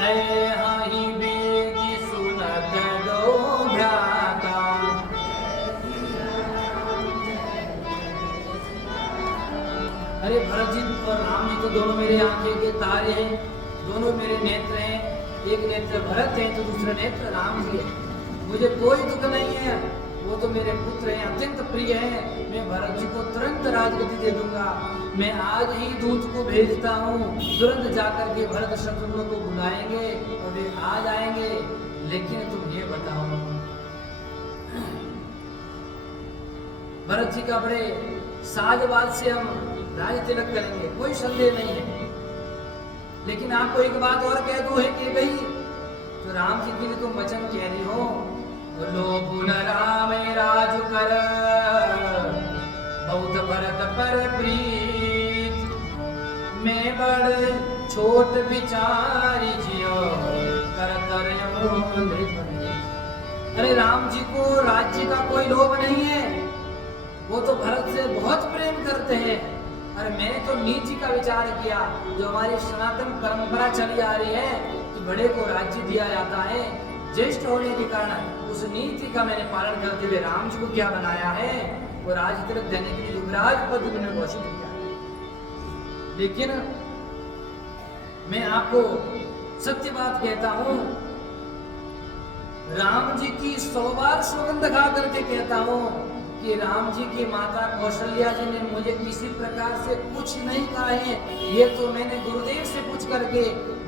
हहि बेगी सुनत दो भ्राता। अरे भरत जी और राम जी तो दोनों मेरे आंखें के तारे हैं, दोनों मेरे नेत्र हैं, एक नेत्र भरत है तो दूसरा नेत्र राम जी है, मुझे कोई दुख नहीं है। वो तो मेरे पुत्र हैं, अत्यंत प्रिय हैं, मैं भरत जी को तुरंत राजगद्दी दे दूंगा। मैं आज ही दूत को भेजता हूँ, तुरंत जाकर के भरत शत्रुघ्न को बुलाएंगे और वे आ जाएंगे। लेकिन तुम ये बताओ, भरत जी का बड़े साजवाद से हम राज तिलक करेंगे, कोई संदेह नहीं है। लेकिन आपको एक बात और कह दूं है कि भाई तो राम जी के लिए तुम वचन कह रही हो, लो पुनराम राज कर बहुत भरत पर प्रीत, मैं बड़ छोट विचारी जियो कर अरे राम जी को राज्य का कोई लोभ नहीं है, वो तो भरत से बहुत प्रेम करते हैं। अरे मैंने तो नीति का विचार किया, जो हमारी सनातन परंपरा चली आ रही है कि बड़े को राज्य दिया जाता है, ज्येष्ठ होने के कारण उस नीति का मैंने पालन करते हुए राम जी को क्या बनाया है, वो राज तिलक देने के लिए युवराज पद मैंने घोषित किया। लेकिन मैं आपको सत्य बात कहता हूं, राम जी की 100 बार सौगंध खा करके कहता हूं कि राम जी की माता कौशल्या जी ने मुझे किसी प्रकार से कुछ नहीं कहा है। ये तो मैंने गुरुदेव से पूछ करके,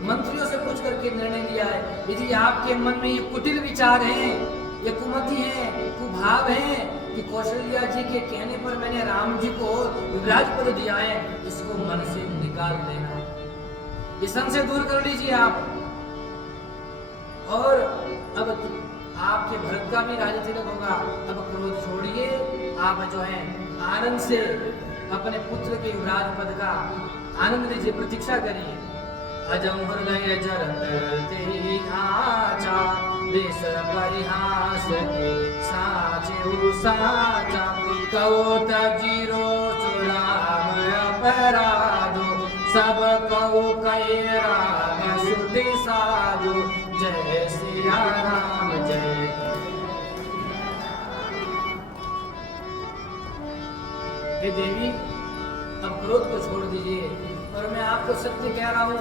मंत्रियों से पूछ करके निर्णय लिया है। यदि आपके मन में ये कुटिल विचार हैं, ये कुमति है, कुभाव है कि कौशल्या जी के कहने पर मैंने राम जी को युवराज पद दिया है, इसको मन से निकाल देना, ये संशय दूर कर लीजिए आप। और अब आपके भरत का भी राज तिलक होगा। अब क्रोध छोड़िए, आप जो है आनंद से अपने पुत्र के युवराज पद का आनंद लीजिए, प्रतीक्षा करिए। अजम हृदय जरते आचा देश परिहास साचे साचा कौत जीरो सुराम अपराधो सब कौ कई राम सुधि साधु जय सिया राम जय। हे देवी, अब क्रोध को छोड़ दीजिए। और मैं आपको सत्य कह रहा हूं,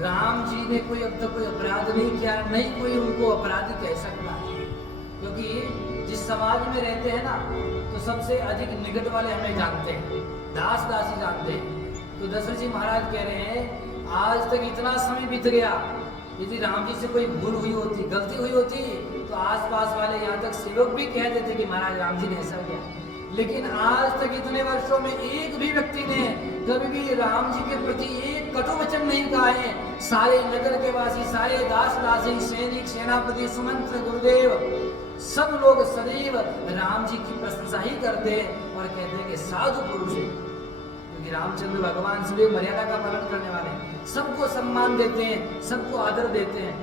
राम जी ने कोई अब तक कोई अपराध नहीं किया, नहीं कोई उनको अपराधी कह सकता है। क्योंकि जिस समाज में रहते हैं ना, तो सबसे अधिक निकट वाले हमें जानते हैं, दास दासी जानते हैं। तो दशरथ जी महाराज कह रहे हैं, आज तक इतना समय बीत गया, यदि राम जी से कोई भूल हुई होती, गलती हुई होती, तो आसपास वाले यहाँ तक सेवक भी कह देते कि महाराज राम जी ने ऐसा किया। लेकिन आज तक इतने वर्षों में एक भी व्यक्ति ने कभी भी राम जी के प्रति एक कटु वचन नहीं कहा है। सारे नगर के वासी, सारे दास दासी, सैनिक, सेनापति, सुमंत्र, गुरुदेव, सब लोग सदैव राम जी की प्रशंसा ही करते हैं और कहते हैं कि साधु पुरुष है। क्योंकि रामचंद्र भगवान सदैव मर्यादा का पालन करने वाले हैं, सबको सम्मान देते हैं, सबको आदर देते हैं।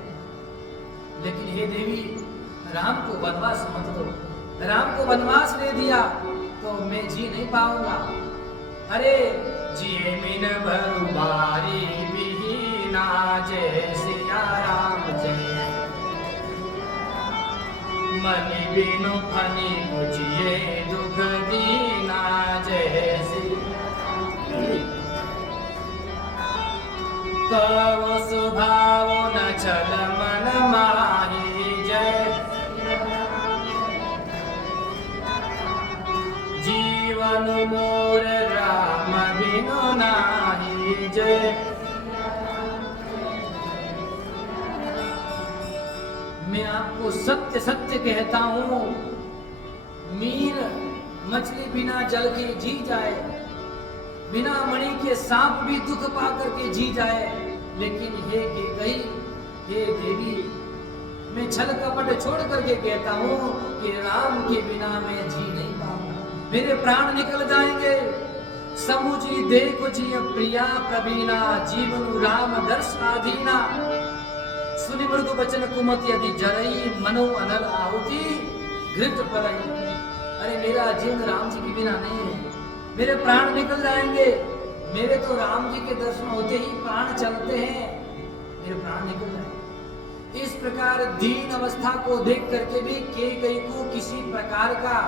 लेकिन हे देवी, राम को वनवास मत दो। राम को वनवास दे दिया तो मैं जी नहीं पाऊंगा। अरे जिए मिन भरु बारी बिहीना जय सिया राम जय। मनि बिनु फनि बुझिए दुख दीना जय सिया। कहो सुभाव न छल मन माही जय। जीवन मोर राम बिनु नाही जय। मैं आपको सत्य सत्य कहता हूं, मीन मछली बिना जल के जी जाए, बिना मणि के सांप भी दुख पा करके जी जाए। लेकिन हे कैकेयी, हे देवी, मैं छल कपट छोड़ करके कहता हूं कि राम के बिना मैं जी नहीं पाऊंगा, मेरे प्राण निकल जाएंगे। समुझी देखो जी प्रिया प्रवीणा, जीवन राम दर्श आधीना। सुनि मृदु वचन कुमति यदि जरई, मनो अनल आहुति घृत परई। अरे मेरा जीवन राम जी के बिना नहीं है, मेरे प्राण निकल जाएंगे। मेरे तो राम जी के दर्शन होते ही प्राण चलते हैं, मेरे प्राण निकल जाएंगे। इस प्रकार दीन अवस्था को देख करके भी कैकेयी को किसी प्रकार का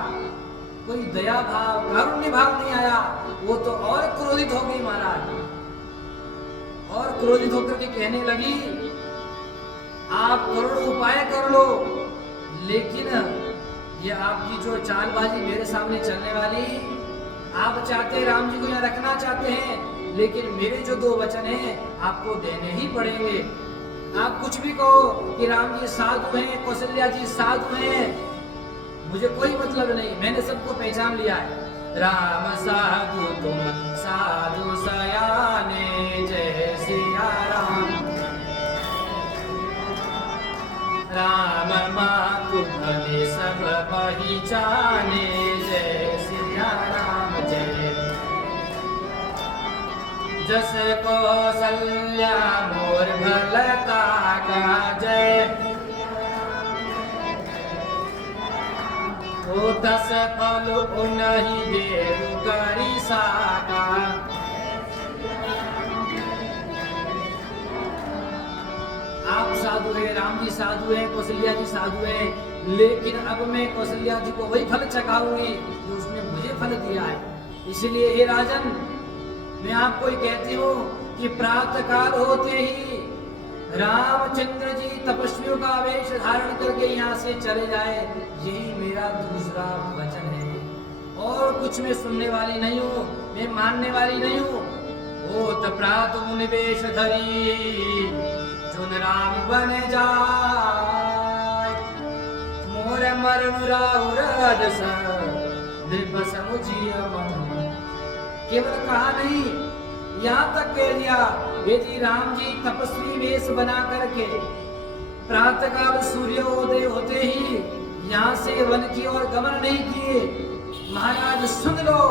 कोई दया भाव, कारुण्य भाव नहीं आया। वो तो और क्रोधित हो गई महाराज, और क्रोधित होकर के कहने लगी, आप करोड़ों उपाय कर लो, लेकिन ये आपकी जो चालबाजी मेरे सामने चलने वाली, आप चाहते हैं राम जी को यहाँ रखना चाहते हैं, लेकिन मेरे जो 2 वचन हैं आपको देने ही पड़ेंगे। आप कुछ भी कहो कि राम जी साधु हैं, कौशल्या जी साधु हैं, मुझे कोई मतलब नहीं, मैंने सबको पहचान लिया है। राम साधु तुम साधु सयाने, जय सिया राम। राम मातु धने सब पहचाने, जय सिया राम जय। जस कौशल्या मोर भलता का जय, ओ 10 फल उन्हीं देव करी साका। आप साधु है, राम जी साधु है, कौशल्या जी साधु है, लेकिन अब मैं कौशल्या जी को वही फल चखाऊंगी जो उसने मुझे फल दिया है। इसलिए हे राजन, मैं आपको ही कहती हूँ कि प्रातः काल होते ही रामचंद्र जी तपस्वियों का आवेश धारण करके यहाँ से चले जाए, यही मेरा दूसरा वचन है। और कुछ मैं सुनने वाली नहीं हूँ, मैं मानने वाली नहीं हूँ। ओ प्रात निवेश धरी जुन राम बन जाए, मोर मरण राउरज नृप समुझिय मन। केवल कहा नहीं, यहाँ तक कह दिया, यदि राम जी तपस्वी वेश बना करके प्रातःकाल सूर्योदय होते ही यहाँ से वन की ओर गमन नहीं किए, महाराज सुन लो,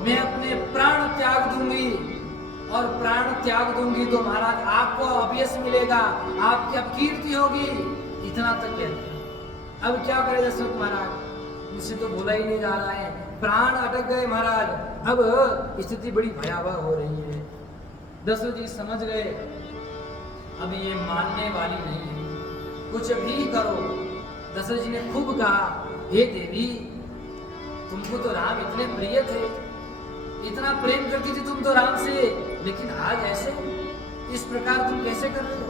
मैं अपने प्राण त्याग दूंगी, और प्राण त्याग दूंगी तो महाराज आपको अपयश मिलेगा, आपकी अपकीर्ति होगी। इतना तक कह दिया। अब क्या करे दशरथ महाराज, मुझसे तो बोला ही नहीं जा रहा है, प्राण अटक गए महाराज। अब स्थिति बड़ी भयावह हो रही है। दशरथ जी समझ गए अब ये मानने वाली नहीं है, कुछ भी करो। दशरथ जी ने खूब कहा, हे देवी, तुमको तो राम इतने प्रिय थे, इतना प्रेम करती थी तुम तो राम से, लेकिन आज ऐसे इस प्रकार तुम कैसे कर रहे हो?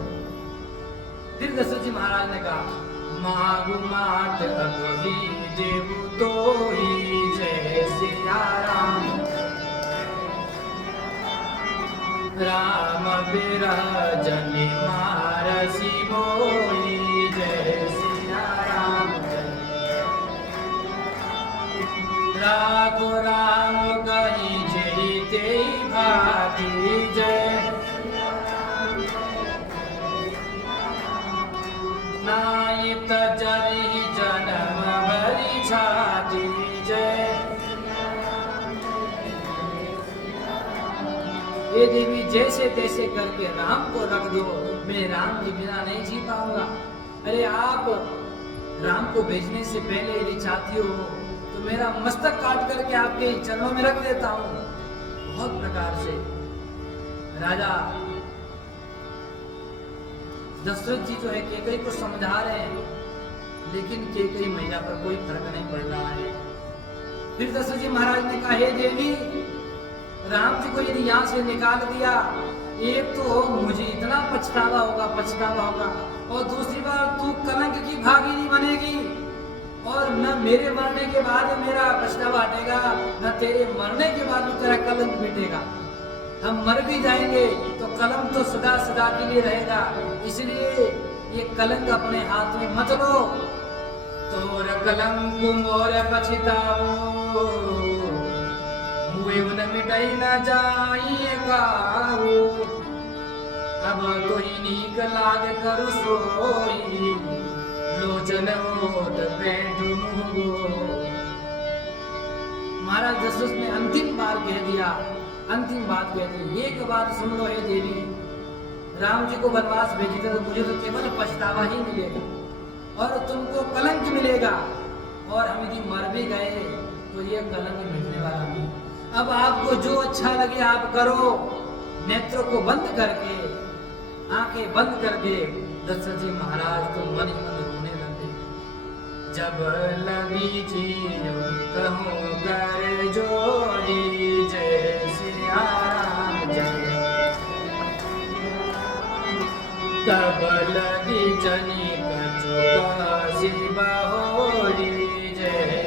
फिर दशरथ जी महाराज ने कहा, मागु मात अभी देव तो ही, जय सिया राम। राम बिरह जनि मारसी मोही, जय सिया राम जय। राघो राम कहीं जय ते भाती, जय। नायत जरी जन्म भरी छाती, जय। ये देवी जैसे तैसे करके राम को रख दो, मैं राम के बिना नहीं जी पाऊंगा। अरे आप राम को भेजने से पहले यदि चाहती हो तो मेरा मस्तक काट करके आपके चरणों में रख देता हूँ। बहुत प्रकार से राजा दशरथ जी जो है कैकेयी को समझा रहे हैं, लेकिन कैकेयी मैया पर कोई फर्क नहीं पड़ रहा है। फिर दशरथ जी महाराज ने कहा, हे देवी, राम जी को यदि यहाँ से निकाल दिया, एक तो मुझे इतना पछतावा होगा, और दूसरी बार तू कलंक की भागीनी बनेगी, और न मेरे मरने के बाद मेरा पछतावा हटेगा, न तेरे मरने के बाद भी तेरा कलंक मिटेगा। हम मर भी जाएंगे तो कलंक तो सदा सदा के लिए रहेगा। इसलिए ये कलंक अपने हाथ में मत लो। तोर कलंक मोर पछताओ, मुए उन मिटाई न जाइए काऊ। अब तो ही नीक लाग कर सोई, लोचन ओत पेट मुगो। महाराज दशरथ ने अंतिम बार कह दिया, अंतिम बात कह दी। एक बात सुन लो हे देवी, राम जी को वनवास भेजी तो मुझे तो केवल पछतावा ही मिलेगा और तुमको कलंक मिलेगा, और हम यदि मर भी गए तो ये कलंक मिटने वाला नहीं। अब आपको जो अच्छा लगे आप करो। नेत्रों को बंद करके, आंखें बंद करके दशरथ जी महाराज तो मन ही मन रोने लगे। जब लगी जियो कहूँ कर जोड़ी, जय सिया राम जय। तब लगी जनी कछु काशी बहोरी, जय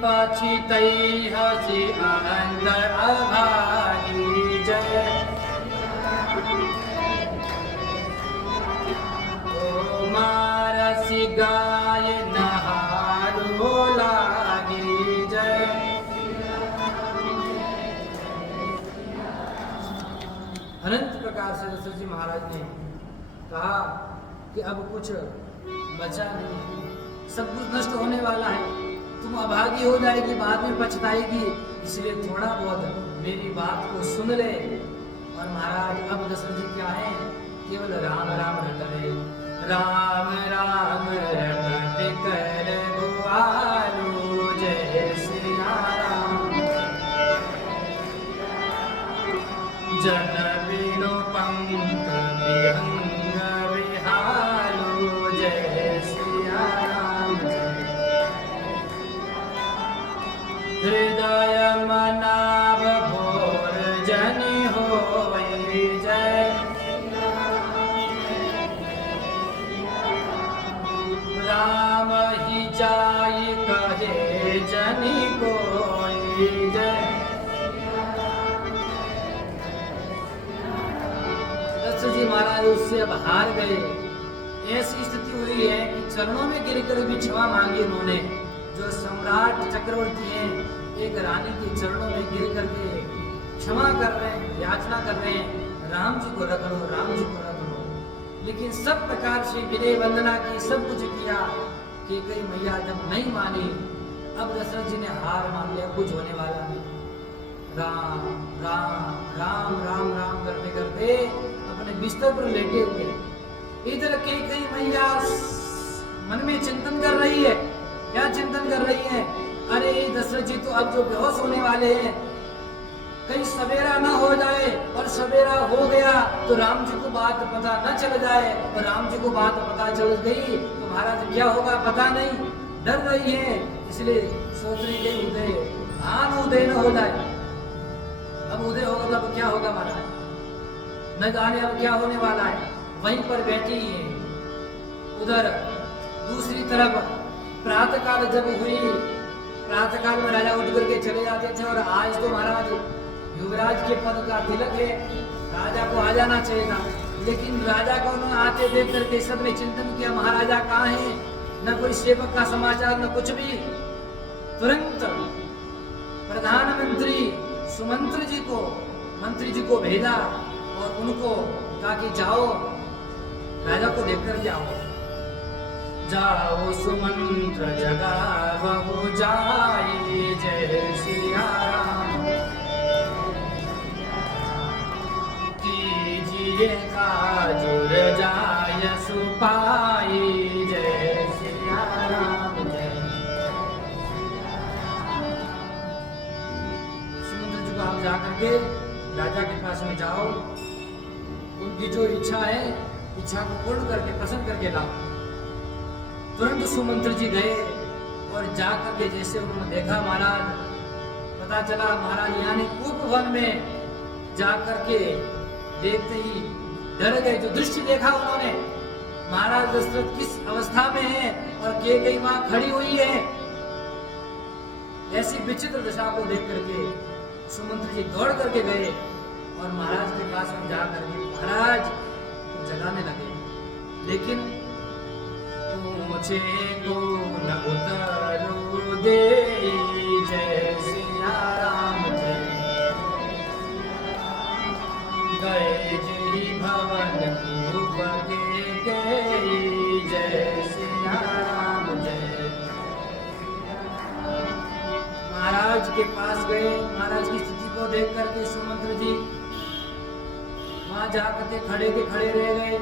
पाछी तई हसी अंदर अभागी जय। ओ मारसी गाय नहारो लागी जय। अनंत प्रकार से दशरथ जी महाराज ने कहा कि अब कुछ बचा नहीं, सब कुछ नष्ट होने वाला है, तुम अभागी हो जाएगी, बाद में पछताएगी, इसलिए थोड़ा बहुत मेरी बात को सुन ले। और महाराज अब दशरथ जी क्या है, केवल राम राम रट रहे, राम राम रट कर बुआरो जय सिया राम। जन बिनु पंख विहंग विहारो जय सिया राम। हृदय मनाव भोर जनि होई जय। राम ही जाई कहे जनि कोई जय। दशरथ जी महाराज उससे अब हार गए। ऐसी स्थिति हुई है कि चरणों में गिरकर भी क्षमा मांगी उन्होंने। जो सम्राट चक्रवर्ती हैं, एक रानी के चरणों में गिर करके क्षमा कर रहे हैं, याचना कर रहे हैं, राम जी को रख लो, राम जी को रख लो। लेकिन सब प्रकार से विनय वंदना की, सब कुछ किया कि कई मैया जब नहीं मानी, अब दशरथ जी ने हार मान लिया, कुछ होने वाला नहीं। राम राम राम राम राम करते करते अपने बिस्तर पर लेटे हुए, इधर कई मैया मन में चिंतन कर रही है। क्या चिंतन कर रही है, अरे दशरथ जी तो अब जो बेहोश होने वाले हैं, कहीं सवेरा ना हो जाए, और सवेरा हो गया तो राम जी को बात पता न चल जाए, और राम जी को बात पता चल गई तो महाराज क्या होगा पता नहीं, डर रही है। इसलिए सोच रही है उदय भान उदय न हो जाए। अब उदय होगा तब क्या होगा महाराज, न जाने अब क्या होने वाला है। वहीं पर बैठी है। उधर दूसरी तरफ प्रातः काल जब हुई, प्रातः काल में राजा उठ करके चले जाते थे, और आज तो महाराज युवराज के पद का तिलक है, राजा को आ जाना चाहिए था, लेकिन राजा को उन्होंने आते देख करके सबने चिंतन किया महाराजा कहाँ हैं, न कोई सेवक का समाचार न कुछ भी। तुरंत प्रधानमंत्री सुमंत्र जी को, मंत्री जी को भेजा और उनको कहा कि जाओ राजा को देख कर जाओ। जाओ सुमंत्र जगावहु जाई जय सिया राम। कीजिए काजुर जाय सुपाई जय सिया राम जय। सुमंत्र जी को आप जाकर के राजा के पास में जाओ, उनकी जो इच्छा है, इच्छा को पूर्ण करके प्रसन्न करके लाओ। तुरंत सुमंत्र जी गए और जाकर के जैसे उन्होंने देखा महाराज, पता चला महाराज यानी उपवन में जाकर के देखते ही डर गए। जो दृश्य देखा उन्होंने, महाराज दशरथ किस अवस्था में है और कैकेयी वहां खड़ी हुई है, ऐसी विचित्र दशा को देख करके सुमंत्र जी दौड़ करके गए और महाराज के पास में जा करके महाराज जगाने लगे। लेकिन मुझे को न उतारो दे जय सिया राम जय। गए जी भवन उपगे गई जय सिया राम जय। महाराज के पास गए, महाराज की स्थिति को देख करके सुमंत्र जी वहां जाकर के खड़े रह गए।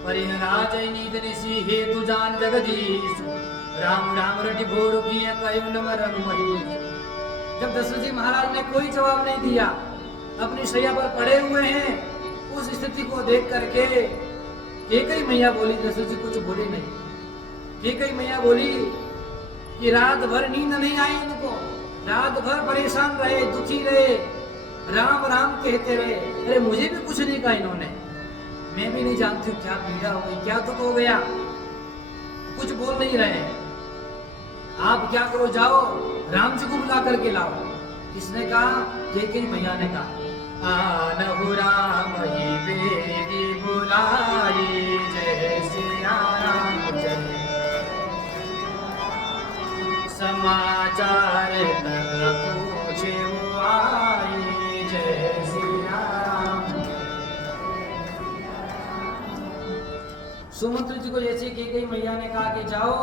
परिहराज नीत ऋषि हेतु जान जगदीश, राम राम रटि भोर किए कयु न मरन महीश। जब दशरथ जी महाराज ने कोई जवाब नहीं दिया, अपनी शैया पर पड़े हुए हैं, उस स्थिति को देख करके कैकेयी मैया बोली, दशरथ जी कुछ बोले नहीं। कैकेयी मैया बोली कि रात भर नींद नहीं आई उनको, रात भर परेशान रहे, दुखी रहे, राम राम कहते रहे। अरे मुझे भी कुछ नहीं कहा इन्होंने, मैं भी नहीं जानती हूँ क्या पीड़ा हो गई, क्या दुख हो गया, कुछ बोल नहीं रहे। आप क्या करो, जाओ राम जी को बुला करके लाओ। किसने कहा? कैकेयी मैया ने कहा, आनहु राम ही बेगी बुलाई, जय सिया राम जय। समाचार तब पूछे वो आई, जय सिया राम। सुमंत्र जी को जैसे कैकेयी मैया ने कहा कि जाओ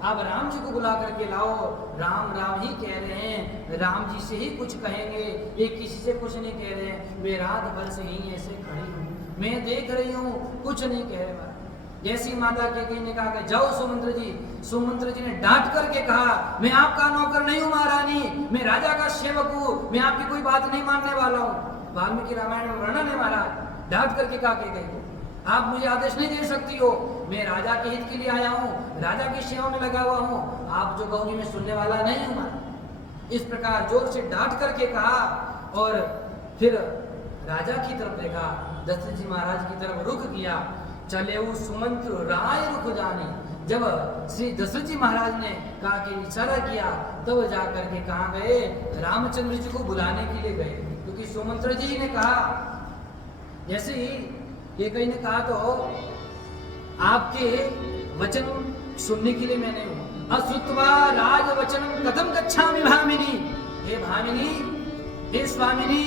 आप राम जी को बुला करके लाओ, राम राम ही कह रहे हैं, राम जी से ही कुछ कहेंगे, ये किसी से कुछ नहीं कह रहे हैं। मैं रात भर से ही ऐसे खड़ी हूँ, मैं देख रही हूँ, कुछ नहीं कह रहे। जैसी माता कैकेयी ने कहा कि जाओ सुमंत्र जी, सुमंत्र जी ने डांट करके कहा, मैं आपका नौकर नहीं हूँ महारानी, मैं राजा का सेवक हूँ, मैं आपकी कोई बात नहीं मानने वाला हूँ। वाल्मीकि रामायण में वर्णन है महाराज। डांट करके कहा कैकेयी को, आप मुझे आदेश नहीं दे सकती हो, मैं राजा के हित के लिए आया हूँ, राजा की सेवा में लगा हुआ हूँ, आप जो कहोगी मैं सुनने वाला नहीं हूँ। इस प्रकार जोर से डांट करके कहा और फिर राजा की तरफ देखा, दशरथ जी महाराज की तरफ रुख किया। चले वो सुमंत्र राय रुख जाने। जब श्री दशरथ जी महाराज ने कहा कि इशारा किया, तब जा करके कहाँ गए? रामचंद्र जी को बुलाने के लिए गए, क्योंकि सुमंत्र जी ने कहा, जैसे ही कैकेयी ने कहा तो आपके वचन सुनने के लिए मैं नहीं हूं। अश्रुत्वा राज वचनम कथम गच्छामि भामिनी, हे भामिनी, हे स्वामिनी,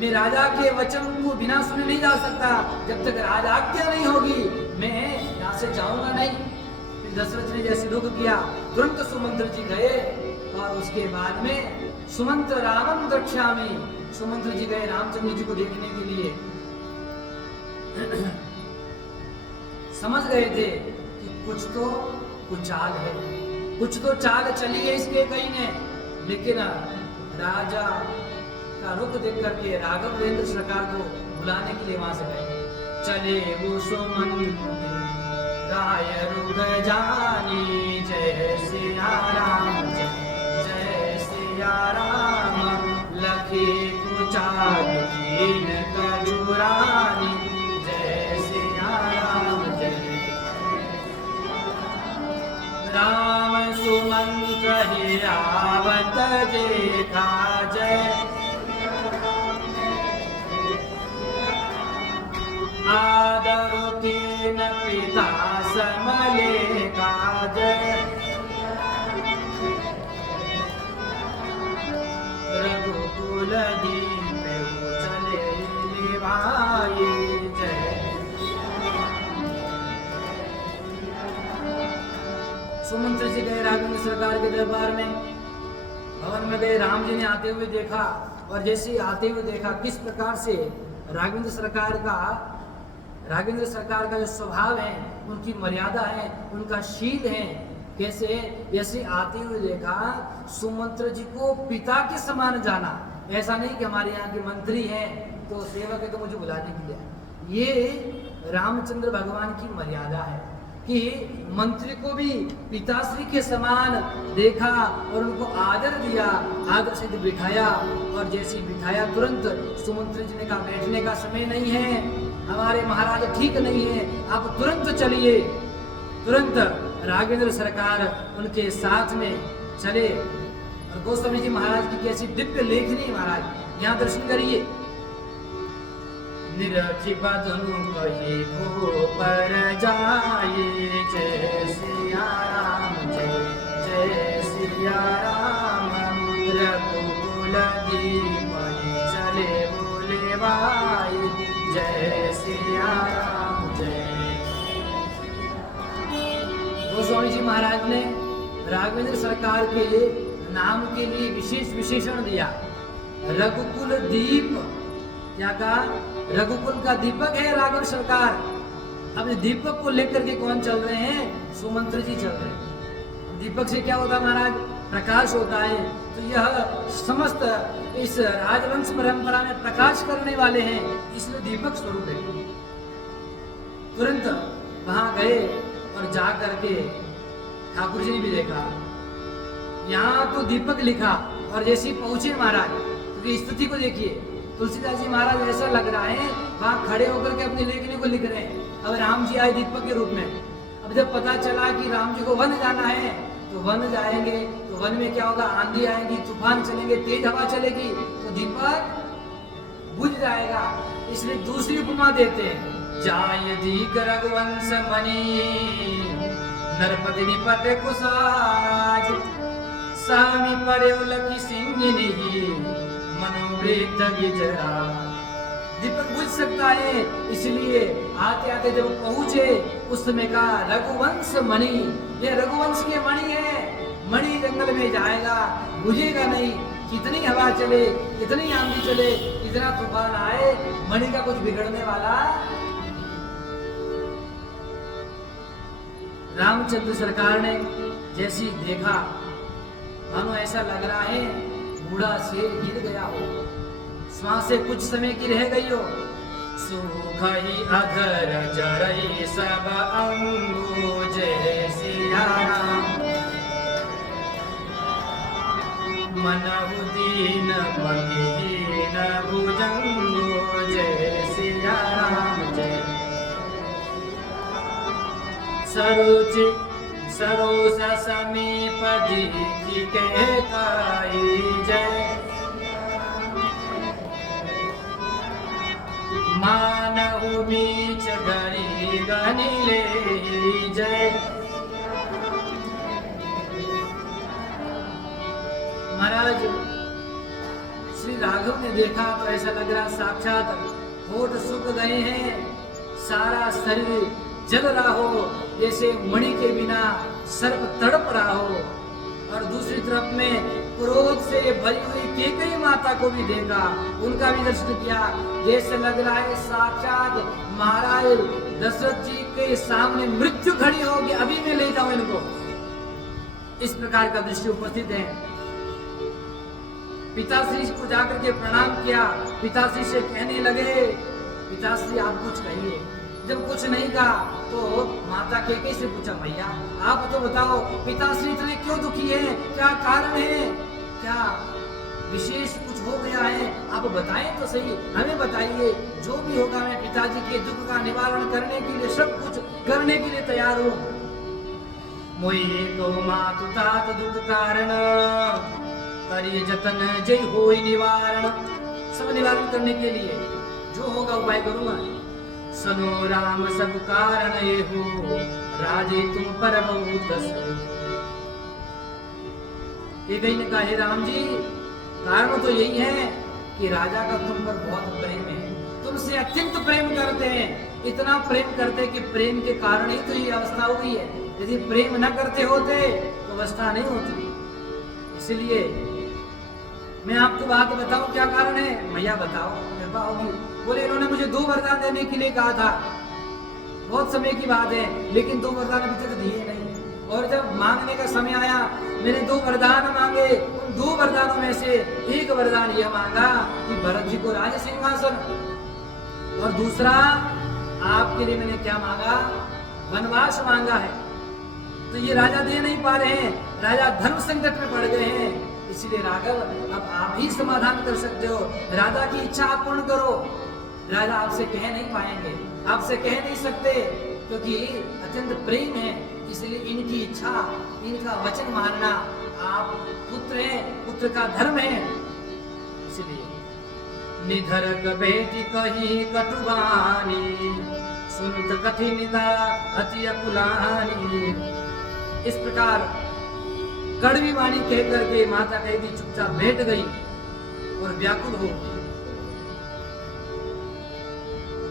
मैं राजा के वचन को बिना सुने नहीं जा सकता, जब तक राज आज्ञा नहीं होगी मैं यहाँ से जाऊंगा नहीं। फिर दशरथ ने जैसे रुख किया, तुरंत सुमंत्र जी गए और उसके बाद में सुमंत्र रामम द्रक्ष्यामि, सुमंत्र जी गए रामचंद्र जी को देखने के लिए। समझ गए थे कि कुछ चाल है, कुछ तो चाल चली है इसके कहीं ने, लेकिन राजा का रुख देख करके राघवेंद्र सरकार को बुलाने के लिए वहां से गए। चले वो सुमंत्र राय रुख जानी, जय सिया राम जय सिया राम। लखी कुचाल कीन कजुरानी, राम सुमंत्र ही आवत देखा, जय आदर कीन पिता समले का, जय रघुकुल दीप चले निभाए, जय। सुमंत्र जी गए राघवेंद्र सरकार के दरबार में, भवन में गए, राम जी ने आते हुए देखा, और जैसे ही आते हुए देखा किस प्रकार से राघवेंद्र सरकार का जो स्वभाव है, उनकी मर्यादा है, उनका शील है, कैसे जैसे आते हुए देखा सुमंत्र जी को पिता के समान जाना। ऐसा नहीं कि हमारे यहाँ के मंत्री हैं तो सेवक है तो मुझे बुलाने के लिए। ये रामचंद्र भगवान की मर्यादा है कि मंत्री को भी पिताश्री के समान देखा और उनको आदर दिया, आदर से बिठाया, और जैसे बिठाया तुरंत सुमंत्र जी ने कहा बैठने का समय नहीं है, हमारे महाराज ठीक नहीं है, आप तुरंत चलिए। तुरंत राघवेंद्र सरकार उनके साथ में चले। और गोस्वामी जी महाराज की कैसी दिव्य लेखनी महाराज, यहाँ दर्शन करिए। निरखी बदनु कही भू पर जाए, जय सिया राम जय सिया राम। रघुकुल दीप चले बोले भाई, जय सिया राम जय। गोस्वामी जी महाराज ने राघवेंद्र सरकार के नाम के लिए विशेष विशेषण दिया, रघुकुल दीप। क्या कहा? रघुकुल का दीपक है राघवेंद्र सरकार। अब दीपक को लेकर के कौन चल रहे हैं? सुमंत्र जी चल रहे हैं। दीपक से क्या होता है महाराज? प्रकाश होता है। तो यह समस्त इस राजवंश परंपरा में प्रकाश करने वाले हैं, इसलिए दीपक स्वरूप है। तुरंत वहां गए और जा करके ठाकुर जी ने भी देखा, यहाँ तो दीपक लिखा, और जैसे ही पहुंचे महाराज, क्योंकि स्थिति को देखिए, तुलसीदास जी महाराज ऐसा लग रहा है वहां खड़े होकर के अपनी लेखनी को लिख रहे हैं। अब राम जी आए दीपक के रूप में। अब जब पता चला कि राम जी को वन जाना है, तो वन जाएंगे तो वन में क्या होगा, आंधी आएगी, तूफान चलेंगे, तेज हवा चलेगी तो दीपक बुझ जाएगा। इसलिए दूसरी उपमा देते हैं, जाय दीक रघुवंश मणि नरपति निपट कुसाज सामी पर्यवलकी सिंहिनी मनोवृत्त विजरा। दीपक बुझ सकता है, इसलिए आते आते जब पहुंचे उस समय का रघुवंश मणि, ये रघुवंश के मणि है, मणि जंगल में जाएगा, बुझेगा नहीं, कितनी हवा चले, कितनी आंधी चले, कितना तूफान आए, मणि का कुछ बिगड़ने वाला। रामचंद्र सरकार ने जैसी देखा, मानो ऐसा लग रहा है बूढ़ा शेर गिर गया हो, श्वासें कुछ समय की रह गई हो। सूखई अधर जरई सब अंगो जय सिया राम, मनहु दीन महीन भुजंगो जय सिया राम जय। सरुचि सरोस समीप दीखि कहताई जय, मानहु बीच गरी गनिले जय। महाराज श्री राघव ने देखा तो ऐसा लग रहा साक्षात होठ सूख गए हैं, सारा शरीर जल रहा हो, जैसे मणि के बिना सर्प तड़प रहा हो। और दूसरी तरफ में क्रोध से भरी हुई कैकेयी माता को भी देखा, उनका भी दर्शन किया, जैसे लग रहा है साक्षात महाराज दशरथ जी के सामने मृत्यु खड़ी होगी, अभी मैं ले जाऊं इनको। इस प्रकार का दृश्य उपस्थित है। पिताश्री को जाकर के प्रणाम किया, पिताश्री से कहने लगे, पिताश्री आप कुछ कहिए। जब कुछ नहीं कहा तो माता कैकेयी से पूछा, भैया आप तो बताओ पिताश्री इतने क्यों दुखी हैं, क्या कारण है, क्या विशेष कुछ हो गया है, आप बताएं तो सही, हमें बताइए, जो भी होगा मैं पिताजी के दुख का निवारण करने के लिए, सब कुछ करने के लिए तैयार हूँ। मोई तो मातु तात दुख कारण करिए जतन जय होई निवारण, सब निवारण करने के लिए जो होगा उपाय करूंगा। सनो राम सब कारण ये हो, राजे तुम पर बहुत कैकेयी ने कहा, हे राम जी कारण तो यही है कि राजा का तुम पर बहुत प्रेम है, तुमसे अत्यंत प्रेम करते हैं, इतना प्रेम करते कि प्रेम के कारण ही तो ये अवस्था हो गई है, यदि प्रेम न करते होते तो अवस्था नहीं होती। इसलिए मैं आपको बात बताऊं क्या कारण है, मैया बताओ कृपा होगी। बोले इन्होंने मुझे 2 वरदान देने के लिए कहा था, बहुत समय की बात है, लेकिन 2 वरदान अभी तक दिए नहीं, और जब मांगने का समय आया मैंने 2 वरदान मांगे, उन 2 वरदानों में से एक वरदान यह मांगा कि भरत जी को राज सिंहासन, और दूसरा आपके लिए मैंने क्या मांगा, वनवास मांगा है। तो ये राजा दे नहीं पा रहे हैं, राजा धर्म संकट में पड़ गए हैं, इसलिए राघव अब आप ही समाधान कर सकते हो, राजा की इच्छा आप पूर्ण करो। राजा आपसे कह नहीं पाएंगे, आपसे कह नहीं सकते, क्योंकि अत्यंत प्रेम है, इसलिए इनकी इच्छा, इनका वचन मानना, आप पुत्र हैं, पुत्र का धर्म है। इसलिए निधरक बेटी कही कटुवानी, सुनत कथि निदा अति अकुलानी। इस प्रकार कड़वी वाणी कह करके माता कैकेयी चुपचाप बैठ गई और व्याकुल हो।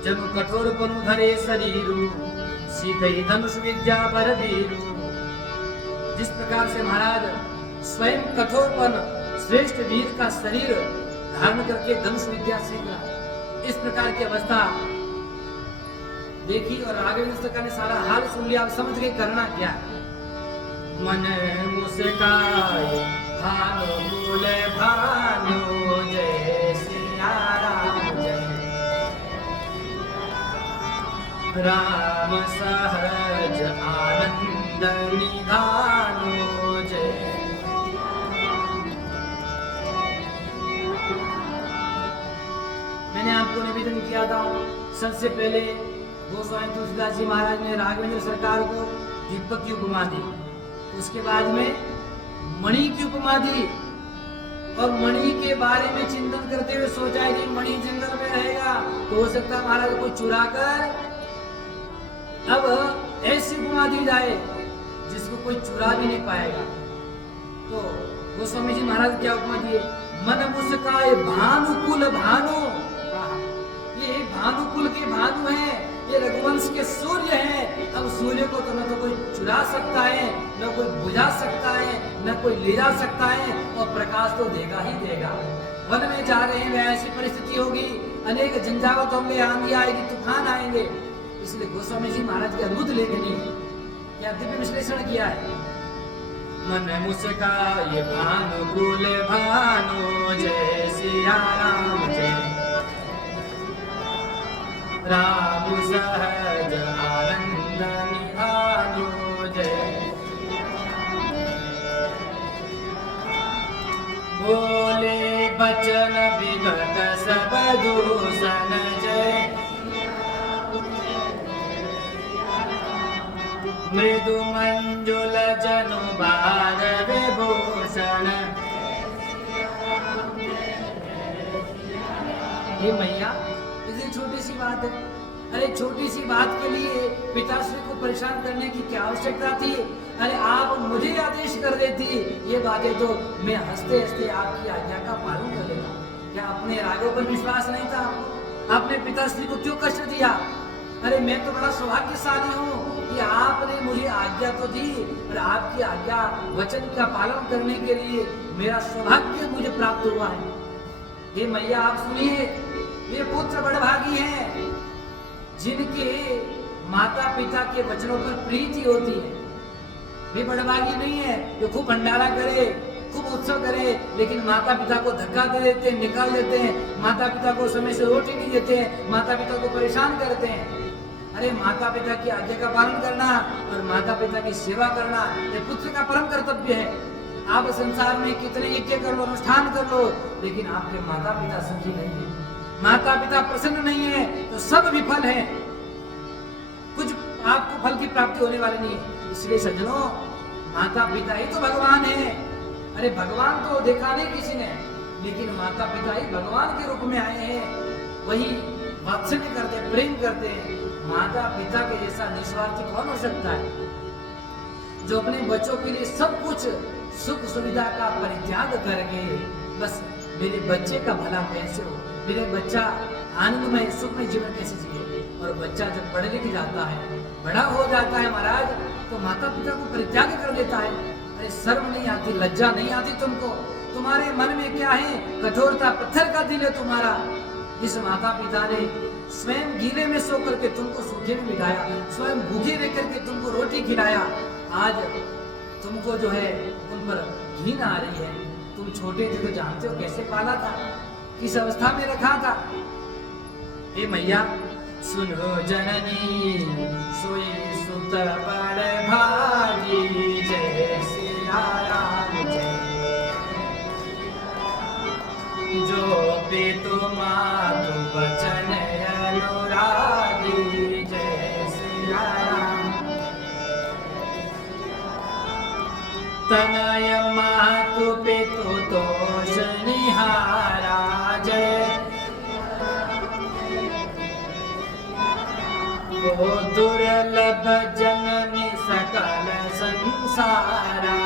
जब कठोर पनु धरे शरीरु, सीखई धनुष विद्या पर वीरु। जिस प्रकार से महाराज स्वयं कठोरपन श्रेष्ठ वीर का शरीर धारण करके धनुष विद्या सीखा, इस प्रकार की अवस्था देखी और राघवेंद्र सरकार ने सारा हाल सुन लिया, आप समझ गए करना क्या। मन मुस्काए भानु बोले भानु जय सिया राम जय, राम सहज आनंद निधानो जय। मैंने आपको निवेदन किया था सबसे पहले गोस्वामी तुलसीदास जी महाराज ने राघवेंद्र सरकार को दीपक की उपमा दी, उसके बाद में मणि की उपमा दी और मणि के बारे में चिंतन करते हुए सोचा है कि मणि जंगल में रहेगा तो हो सकता है महाराज को चुरा कर अब ऐसी उपमा दी जाए जिसको कोई चुरा भी नहीं पाएगा। तो गोस्वामी जी महाराज क्या उपमा दिए, मन मुस्काए भानुकुल भानु, ये भानुकुल के भानु हैं, ये रघुवंश के सूर्य हैं। अब सूर्य को तो न तो कोई चुरा सकता है, न कोई बुझा सकता है, न कोई ले जा सकता है, और प्रकाश तो देगा ही देगा। वन में जा रहे हैं, ऐसी परिस्थिति होगी, अनेक झंझावत होंगे, आंधी आएगी, तूफान आएंगे। इसलिए गोस्वामी जी महाराज की अद्भुत लेखनी क्या दिव्य विश्लेषण किया है। मन मुस्काए भानुकुल भानु, जय सिया राम जय राम सहज आनंद निधानु, जय बोले बचन विगत सब दूषण, जय मृदु मंजुल जनु बार विभूषण। हे मैया, इतनी छोटी सी बात है, अरे छोटी सी बात के लिए पिताश्री को परेशान करने की क्या आवश्यकता थी। अरे आप मुझे आदेश कर देती, ये बातें तो मैं हंसते हंसते आपकी आज्ञा का पालन कर लेता। क्या अपने रागों पर विश्वास नहीं था? आपने पिताश्री को क्यों कष्ट दिया? अरे मैं तो बड़ा सौभाग्यशाली हूँ कि आपने मुझे आज्ञा तो दी, और आपकी आज्ञा वचन का पालन करने के लिए मेरा सौभाग्य मुझे प्राप्त हुआ है। ये मैया आप सुनिए, ये पुत्र बड़भागी हैं जिनके माता पिता के वचनों पर प्रीति होती है। वे बड़भागी नहीं है जो खूब भंडारा करे, खूब उत्सव करे, लेकिन माता पिता को धक्का दे देते हैं, निकाल देते हैं, माता पिता को समय से रोटी नहीं देते हैं, माता पिता को परेशान करते हैं। अरे माता पिता की आज्ञा का पालन करना और माता पिता की सेवा करना ये पुत्र का परम कर्तव्य है। आप संसार में कितने यज्ञ कर लो, अनुष्ठान कर लो, लेकिन आपके माता पिता सुखी नहीं है, माता पिता प्रसन्न नहीं है, तो सब विफल है, कुछ आपको फल की प्राप्ति होने वाली नहीं है। इसलिए सज्जनों, माता पिता ही तो भगवान है। अरे भगवान तो देखा नहीं किसी ने, लेकिन माता पिता ही भगवान के रूप में आए हैं। वही वात्सल्य करते हैं, प्रेम करते हैं। माता पिता के जैसा निस्वार्थी कौन हो सकता है, जो अपने बच्चों के लिए सब कुछ सुख सुविधा का परित्याग करके बस मेरे बच्चे का भला कैसे हो, मेरे बच्चा आनंदमय सुखमय जीवन कैसे जिए। और बच्चा जब पढ़ लिख जाता है, बड़ा हो जाता है महाराज, तो माता पिता को परित्याग कर देता है। अरे शर्म नहीं आती, लज्जा नहीं आती तुमको? तुम्हारे मन में क्या है? कठोरता, पत्थर का दिल है तुम्हारा। इस माता पिता ने स्वयं गीले में सो करके तुमको सूखे में मिटाया, स्वयं भूखे रह करके तुमको रोटी खिलाया। आज तुमको जो है उन पर घिन आ रही है। तुम छोटे थे तो जानते हो कैसे पाला था, किस अवस्था में रखा था। हे मैया सुनो जननी, सोई सुत बड़ भागी, जय सिया राम जय। जो पितु मातु वचन अनुरागी, जय सिया राम। तनय मातु पितु तोष निहारा, जय वो दुर्लभ जननी सकल संसारा।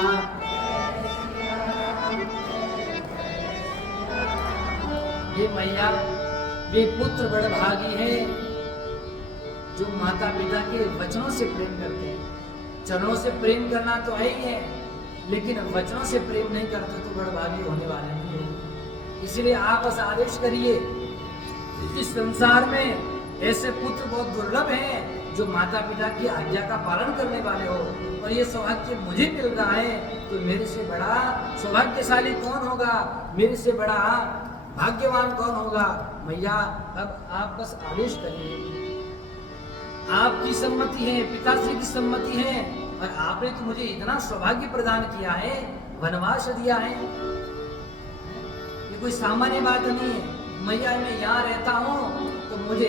ये मैया, वे पुत्र बड़भागी हैं जो माता पिता के वचनों से प्रेम करते हैं। चरणों से प्रेम करना तो है ही है, लेकिन वचनों से प्रेम नहीं करते तो बड़भागी होने वाले नहीं हो। इसलिए आप बस आदेश करिए। इस संसार में ऐसे पुत्र बहुत दुर्लभ हैं जो माता पिता की आज्ञा का पालन करने वाले हो, और ये सौभाग्य मुझे मिल रहा है, तो मेरे से बड़ा सौभाग्यशाली कौन होगा, मेरे से बड़ा भाग्यवान कौन होगा। मैया अब आप बस आदेश करिए। आपकी सम्मति है, पिताश्री की सम्मति है, और आपने तो मुझे इतना सौभाग्य प्रदान किया है, वनवास दिया है, ये कोई सामान्य बात नहीं है। मैया मैं यहाँ रहता हूँ तो मुझे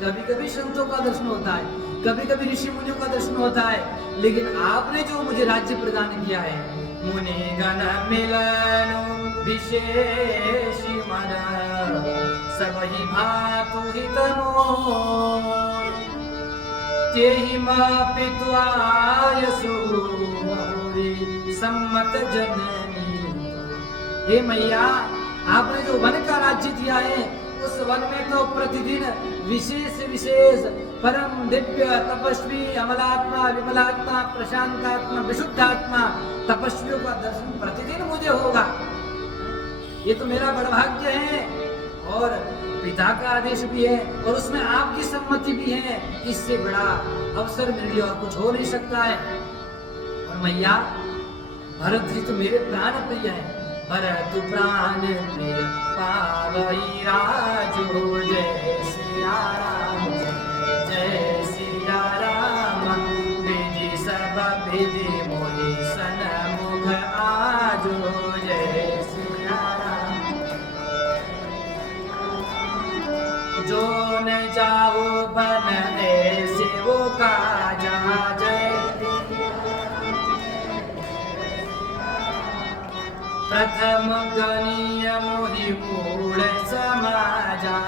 कभी कभी संतों का दर्शन होता है, कभी कभी ऋषि मुनियों का दर्शन होता है, लेकिन आपने जो मुझे राज्य प्रदान किया है, मुनि गण मिलन विशेष मन सब ही भातु हित मोर, तेहि मापित्वायसु बहुरी सम्मत जननी। हे मैया, आपने जो वन का राज्य दिया है, उस वन में तो प्रतिदिन विशेष विशेष परम दिव्य तपस्वी अमलात्मा विमलात्मा प्रशांतात्मा विशुद्धात्मा तपस्वियों का दर्शन प्रतिदिन मुझे होगा। ये तो मेरा बड़ा भाग्य है, और पिता का आदेश भी है, और उसमें आपकी सम्मति भी है। इससे बड़ा अवसर मेरे लिए और कुछ हो नहीं सकता है। और मैया, भरत जी तो मेरे प्राण प्रिय है। भरत प्राण प्रिय पावई राजो, जय सिया राम जय सिया राम, विधि सब विधि मोहि सन्मुख आजो, जय सिया राम। जो न जाओ बन ऐसे वो काजा, जय प्रथम गणीय मोहि मूढ़ समाजा।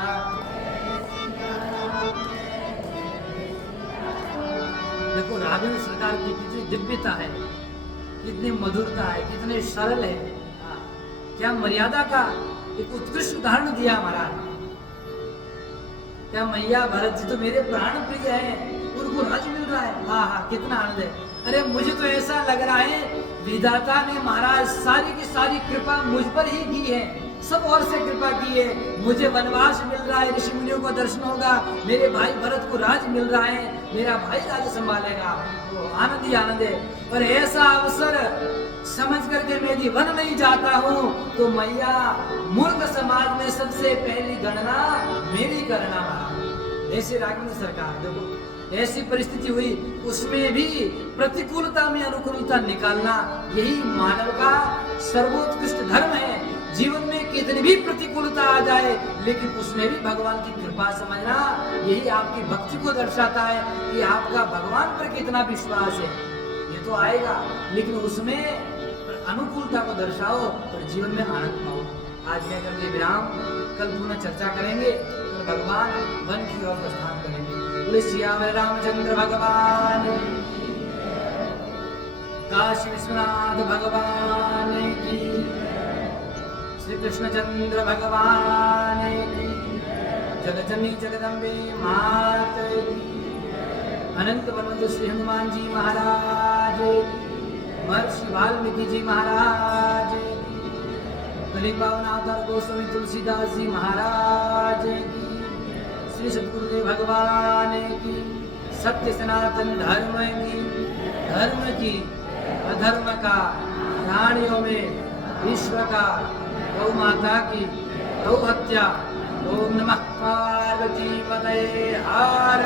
देखो राघवेंद्र सरकार की कितनी दिव्यता है, कितनी मधुरता है, कितने सरल है। क्या मर्यादा का एक उत्कृष्ट उदाहरण दिया हमारा। क्या मैया, भरत जी तो मेरे प्राण प्रिय है, उनको राज मिल रहा है। हाँ हाँ, कितना आनंद है। अरे मुझे तो ऐसा लग रहा है विधाता ने महाराज सारी की सारी कृपा मुझ पर ही की है, सब और से कृपा की है। मुझे वनवास मिल रहा है, ऋषि मुनियों का दर्शन होगा, मेरे भाई भरत को राज मिल रहा है, मेरा भाई राज्य संभालेगा। तो आनंद ही आनंद है। और ऐसा अवसर समझ करके मैं यदि वन नहीं जाता हूँ, तो मैया मूर्ख समाज में सबसे पहली गणना मेरी करना। ऐसे राघवेंद्र सरकार, देखो ऐसी परिस्थिति हुई, उसमें भी प्रतिकूलता में अनुकूलता निकालना, यही मानव का सर्वोत्कृष्ट धर्म है। जीवन में कितनी भी प्रतिकूलता आ जाए, लेकिन उसमें भी भगवान की कृपा समझना, यही आपकी भक्ति को दर्शाता है कि आपका भगवान पर कितना विश्वास है। ये तो आएगा, लेकिन उसमें अनुकूलता को दर्शाओ और जीवन में आनंद पाओ। आज मैं करके विराम, कल पुनः चर्चा करेंगे, तो भगवान वन की ओर प्रस्थान करेंगे। बोले सियावर रामचंद्र भगवान, काशी विश्वनाथ भगवान की, श्री कृष्णचंद्र भगवान की, जगजननी जगदम्बे मात की, अनंत बलवंत श्री हनुमान जी महाराज की, महर्षि वाल्मीकि जी महाराज की, कलि पावन अवतार गोस्वामी तुलसीदास जी महाराज की, श्री सद्गुरुदेव भगवान की, सत्य सनातन धर्म की अधर्म का, प्राणियों में विश्व का, गौ माता की गौ हत्या। ओम नमः पार्वती पतये हर